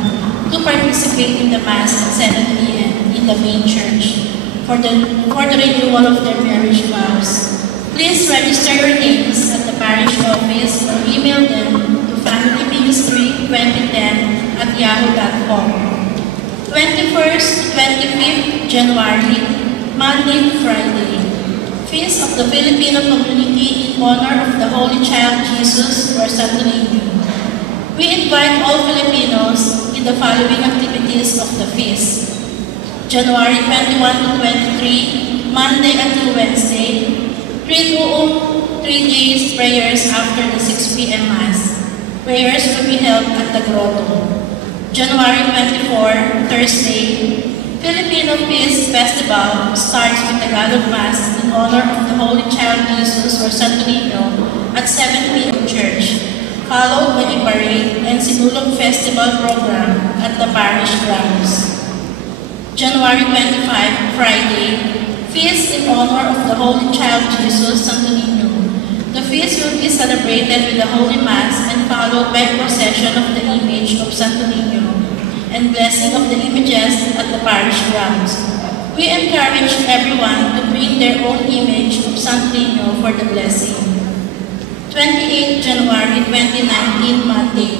to participate in the Mass at 7 p.m. in the main church for the renewal of their marriage vows. Please register your names at the parish office or email them to familyministry2010@yahoo.com. 21st to 25th January, Monday to Friday, Feast of the Filipino Community in honor of the Holy Child Jesus or Santo Niño. We invite all Filipinos in the following activities of the feast. January 21 to 23, Monday until Wednesday, 3 days prayers after the 6 p.m. Mass. Prayers will be held at the Grotto. January 24, Thursday, Filipino Feast Festival starts with Tagalog Mass in honor of the Holy Child Jesus or Santo Niño at 7 p.m. church, followed by a parade and Sinulog Festival program at the parish grounds. January 25, Friday, Feast in honor of the Holy Child Jesus, Santo Niño. The feast will be celebrated with the Holy Mass and followed by a procession of the image of Santo Niño and blessing of the images at the parish grounds. We encourage everyone to bring their own image of Santo Niño for the blessing. 28 January 2019, Monday,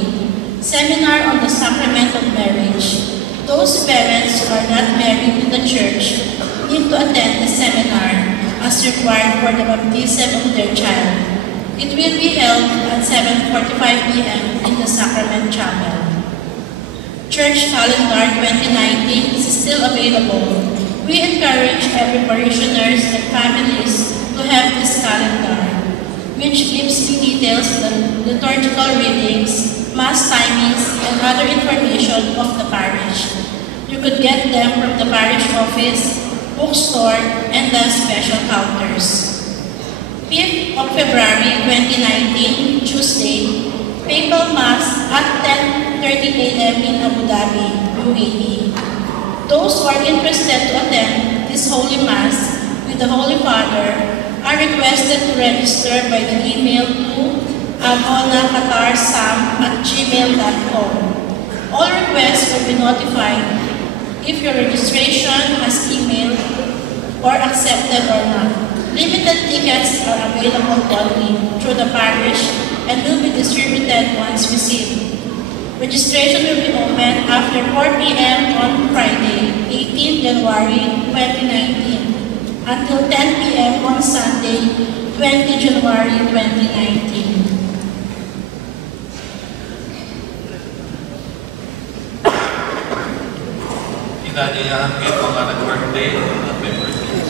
Seminar on the Sacrament of Marriage. Those parents who are not married in the church need to attend the seminar as required for the baptism of their child. It will be held at 7:45 p.m. in the Sacrament Chapel. Church Calendar 2019 is still available. We encourage every parishioners and families to have this calendar, which gives you details of the liturgical readings, Mass timings, and other information of the parish. You could get them from the parish office, bookstore, and the special counters. 5th of February 2019, Tuesday, Papal Mass at 10:30 a.m. in Abu Dhabi, UAE. Those who are interested to attend this Holy Mass with the Holy Father are requested to register by the email to agonaqatarsam@gmail.com. All requests will be notified if your registration has emailed or accepted or not. Limited tickets are available only through the parish and will be distributed once received. Registration will be open after 4 p.m. on Friday, 18 January 2019, until 10 p.m. on Sunday, 20 January 2019. Inanyayahan kayo mga nag-birthday at may birthday.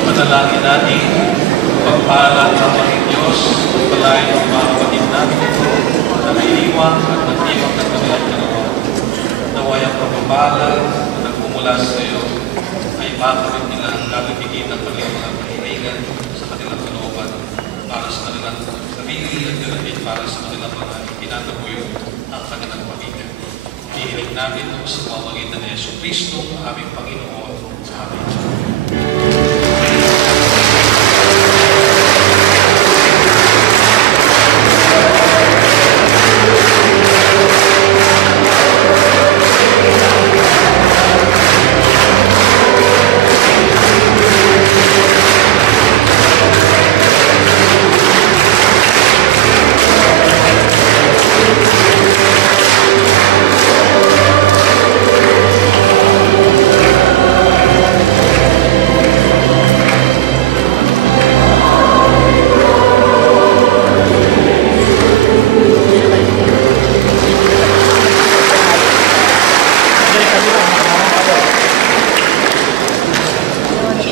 Ipanalangin natin pagpala ng Panginoon Diyos at palayan ng mga kapatid namin ito na naiiwan at nagtiwang ng kanilang dalawa. Naway ang pagpapala na nagmumula sa iyo ay makarit nila ang gagawin ng kanilang mga kahilingan sa kanilang kalooban para sa kanilang sarili at gawin para sa kanilang mga pinatabuyo ang kanilang pamilya. Hihiling namin ito sa pamamagitan ni Jesucristo, aming Panginoon. Amen.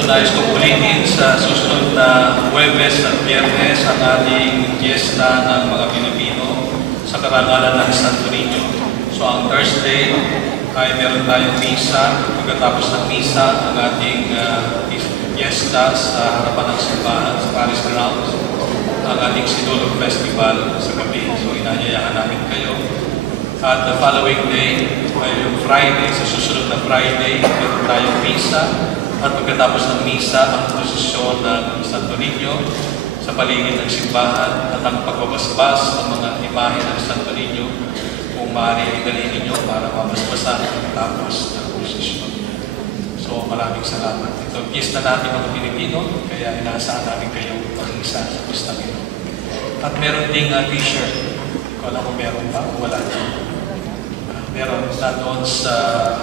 nais kong ulitin sa susunod na Huwebes at Biyernes ang ating fiesta ng mga Pilipino sa karangalan ng Santo Niño. So ang Thursday ay meron tayong misa. Pagkatapos ng misa, ang ating fiesta sa harapan ng simbahan sa Paris Grounds, ang ating Sinulog Festival sa gabi. So inanyayahan namin kayo. At the following day, ay yung Friday, sa susunod na Friday, meron tayong misa. At pagkatapos ng misa, ang prosesyon ng Santo Niño sa paligid ng simbahan at ang pagbabasbas ng mga imahe ng Santo Niño kung maaari ay dalhin ninyo para mabasbasan pagkatapos ng prosesyon. So maraming salamat. Ito ang fiesta natin mga Pilipino, kaya inaasahan namin kayong mag-isa sa pistang ito. At meron ding t-shirt. Kung alam mo meron pa, wala na. Meron na doon sa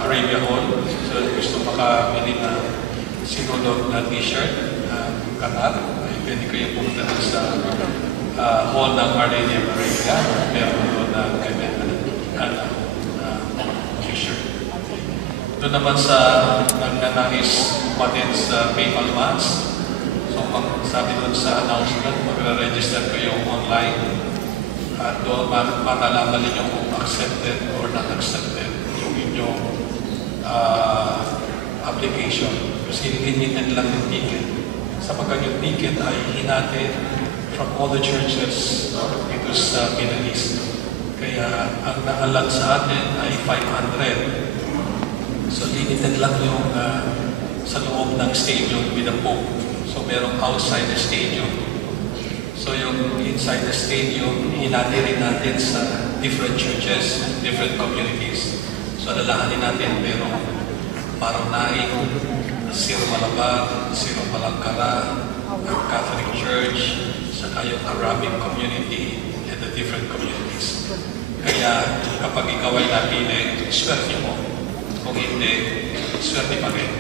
Arabia Hall. So gusto makabili na Sinulog na t-shirt, katat, ay pwede kayo pumunta sa hall ng Our Lady of Arabia. Meron doon na t-shirt. Doon naman sa nagnanais umatin sa PayPal Match. So sabi doon sa announcement, magre-register kayo online. At doon matalaman ninyo kung accepted or not accepted yung inyong application. Kasi limited lang yung ticket. Sapagkat yung ticket ay hinatid from all the churches dito sa Middle East. Kaya ang naalat sa atin ay 500. So limited lang yung sa loob ng stadium with the Pope. So merong outside the stadium. So yung inside the stadium, hinati rin natin sa different churches, different communities. So alalahanin natin merong Maronaik, Siro Malabar, Siro Malangkara, ang Catholic Church, saka yung Arabic community, and the different communities. Kaya kapag ikaw ay napili, swerte mo. Kung hindi, swerte pa rin.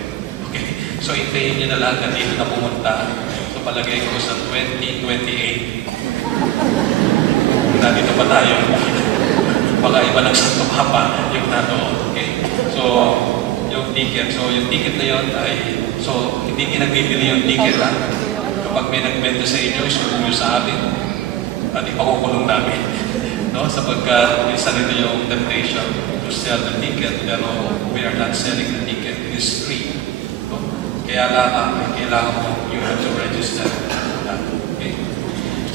Okay? So hintayin nyo na lang na dito na pumunta. So palagay ko sa 2028. Nandito pa tayo. Baka iba lang sa tumapa yung nanoon. Okay? So, yung ticket. So, yung ticket na yun ay, so, hindi pinagbibili yung ticket, ha? Kapag may nagbenta sa inyo, isuko nyo sa atin at ipakukulong namin. No? Sapagkat minsan ito yung temptation to sell the ticket, pero we are not selling the ticket. It is free. No? Kaya kailangan mo, you have to register. Okay?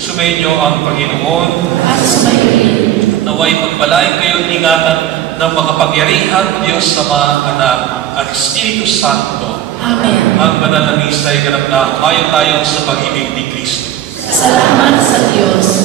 Sumayin nyo ang Panginoon. At sumayin. Naway pagpalain kayo ingatan ng makapangyarihan Diyos sa mga anak at Espiritu Santo. Amen. Ang banal na misa ay ganap na umayon tayo sa pag-ibig ni Kristo. Salamat sa Diyos.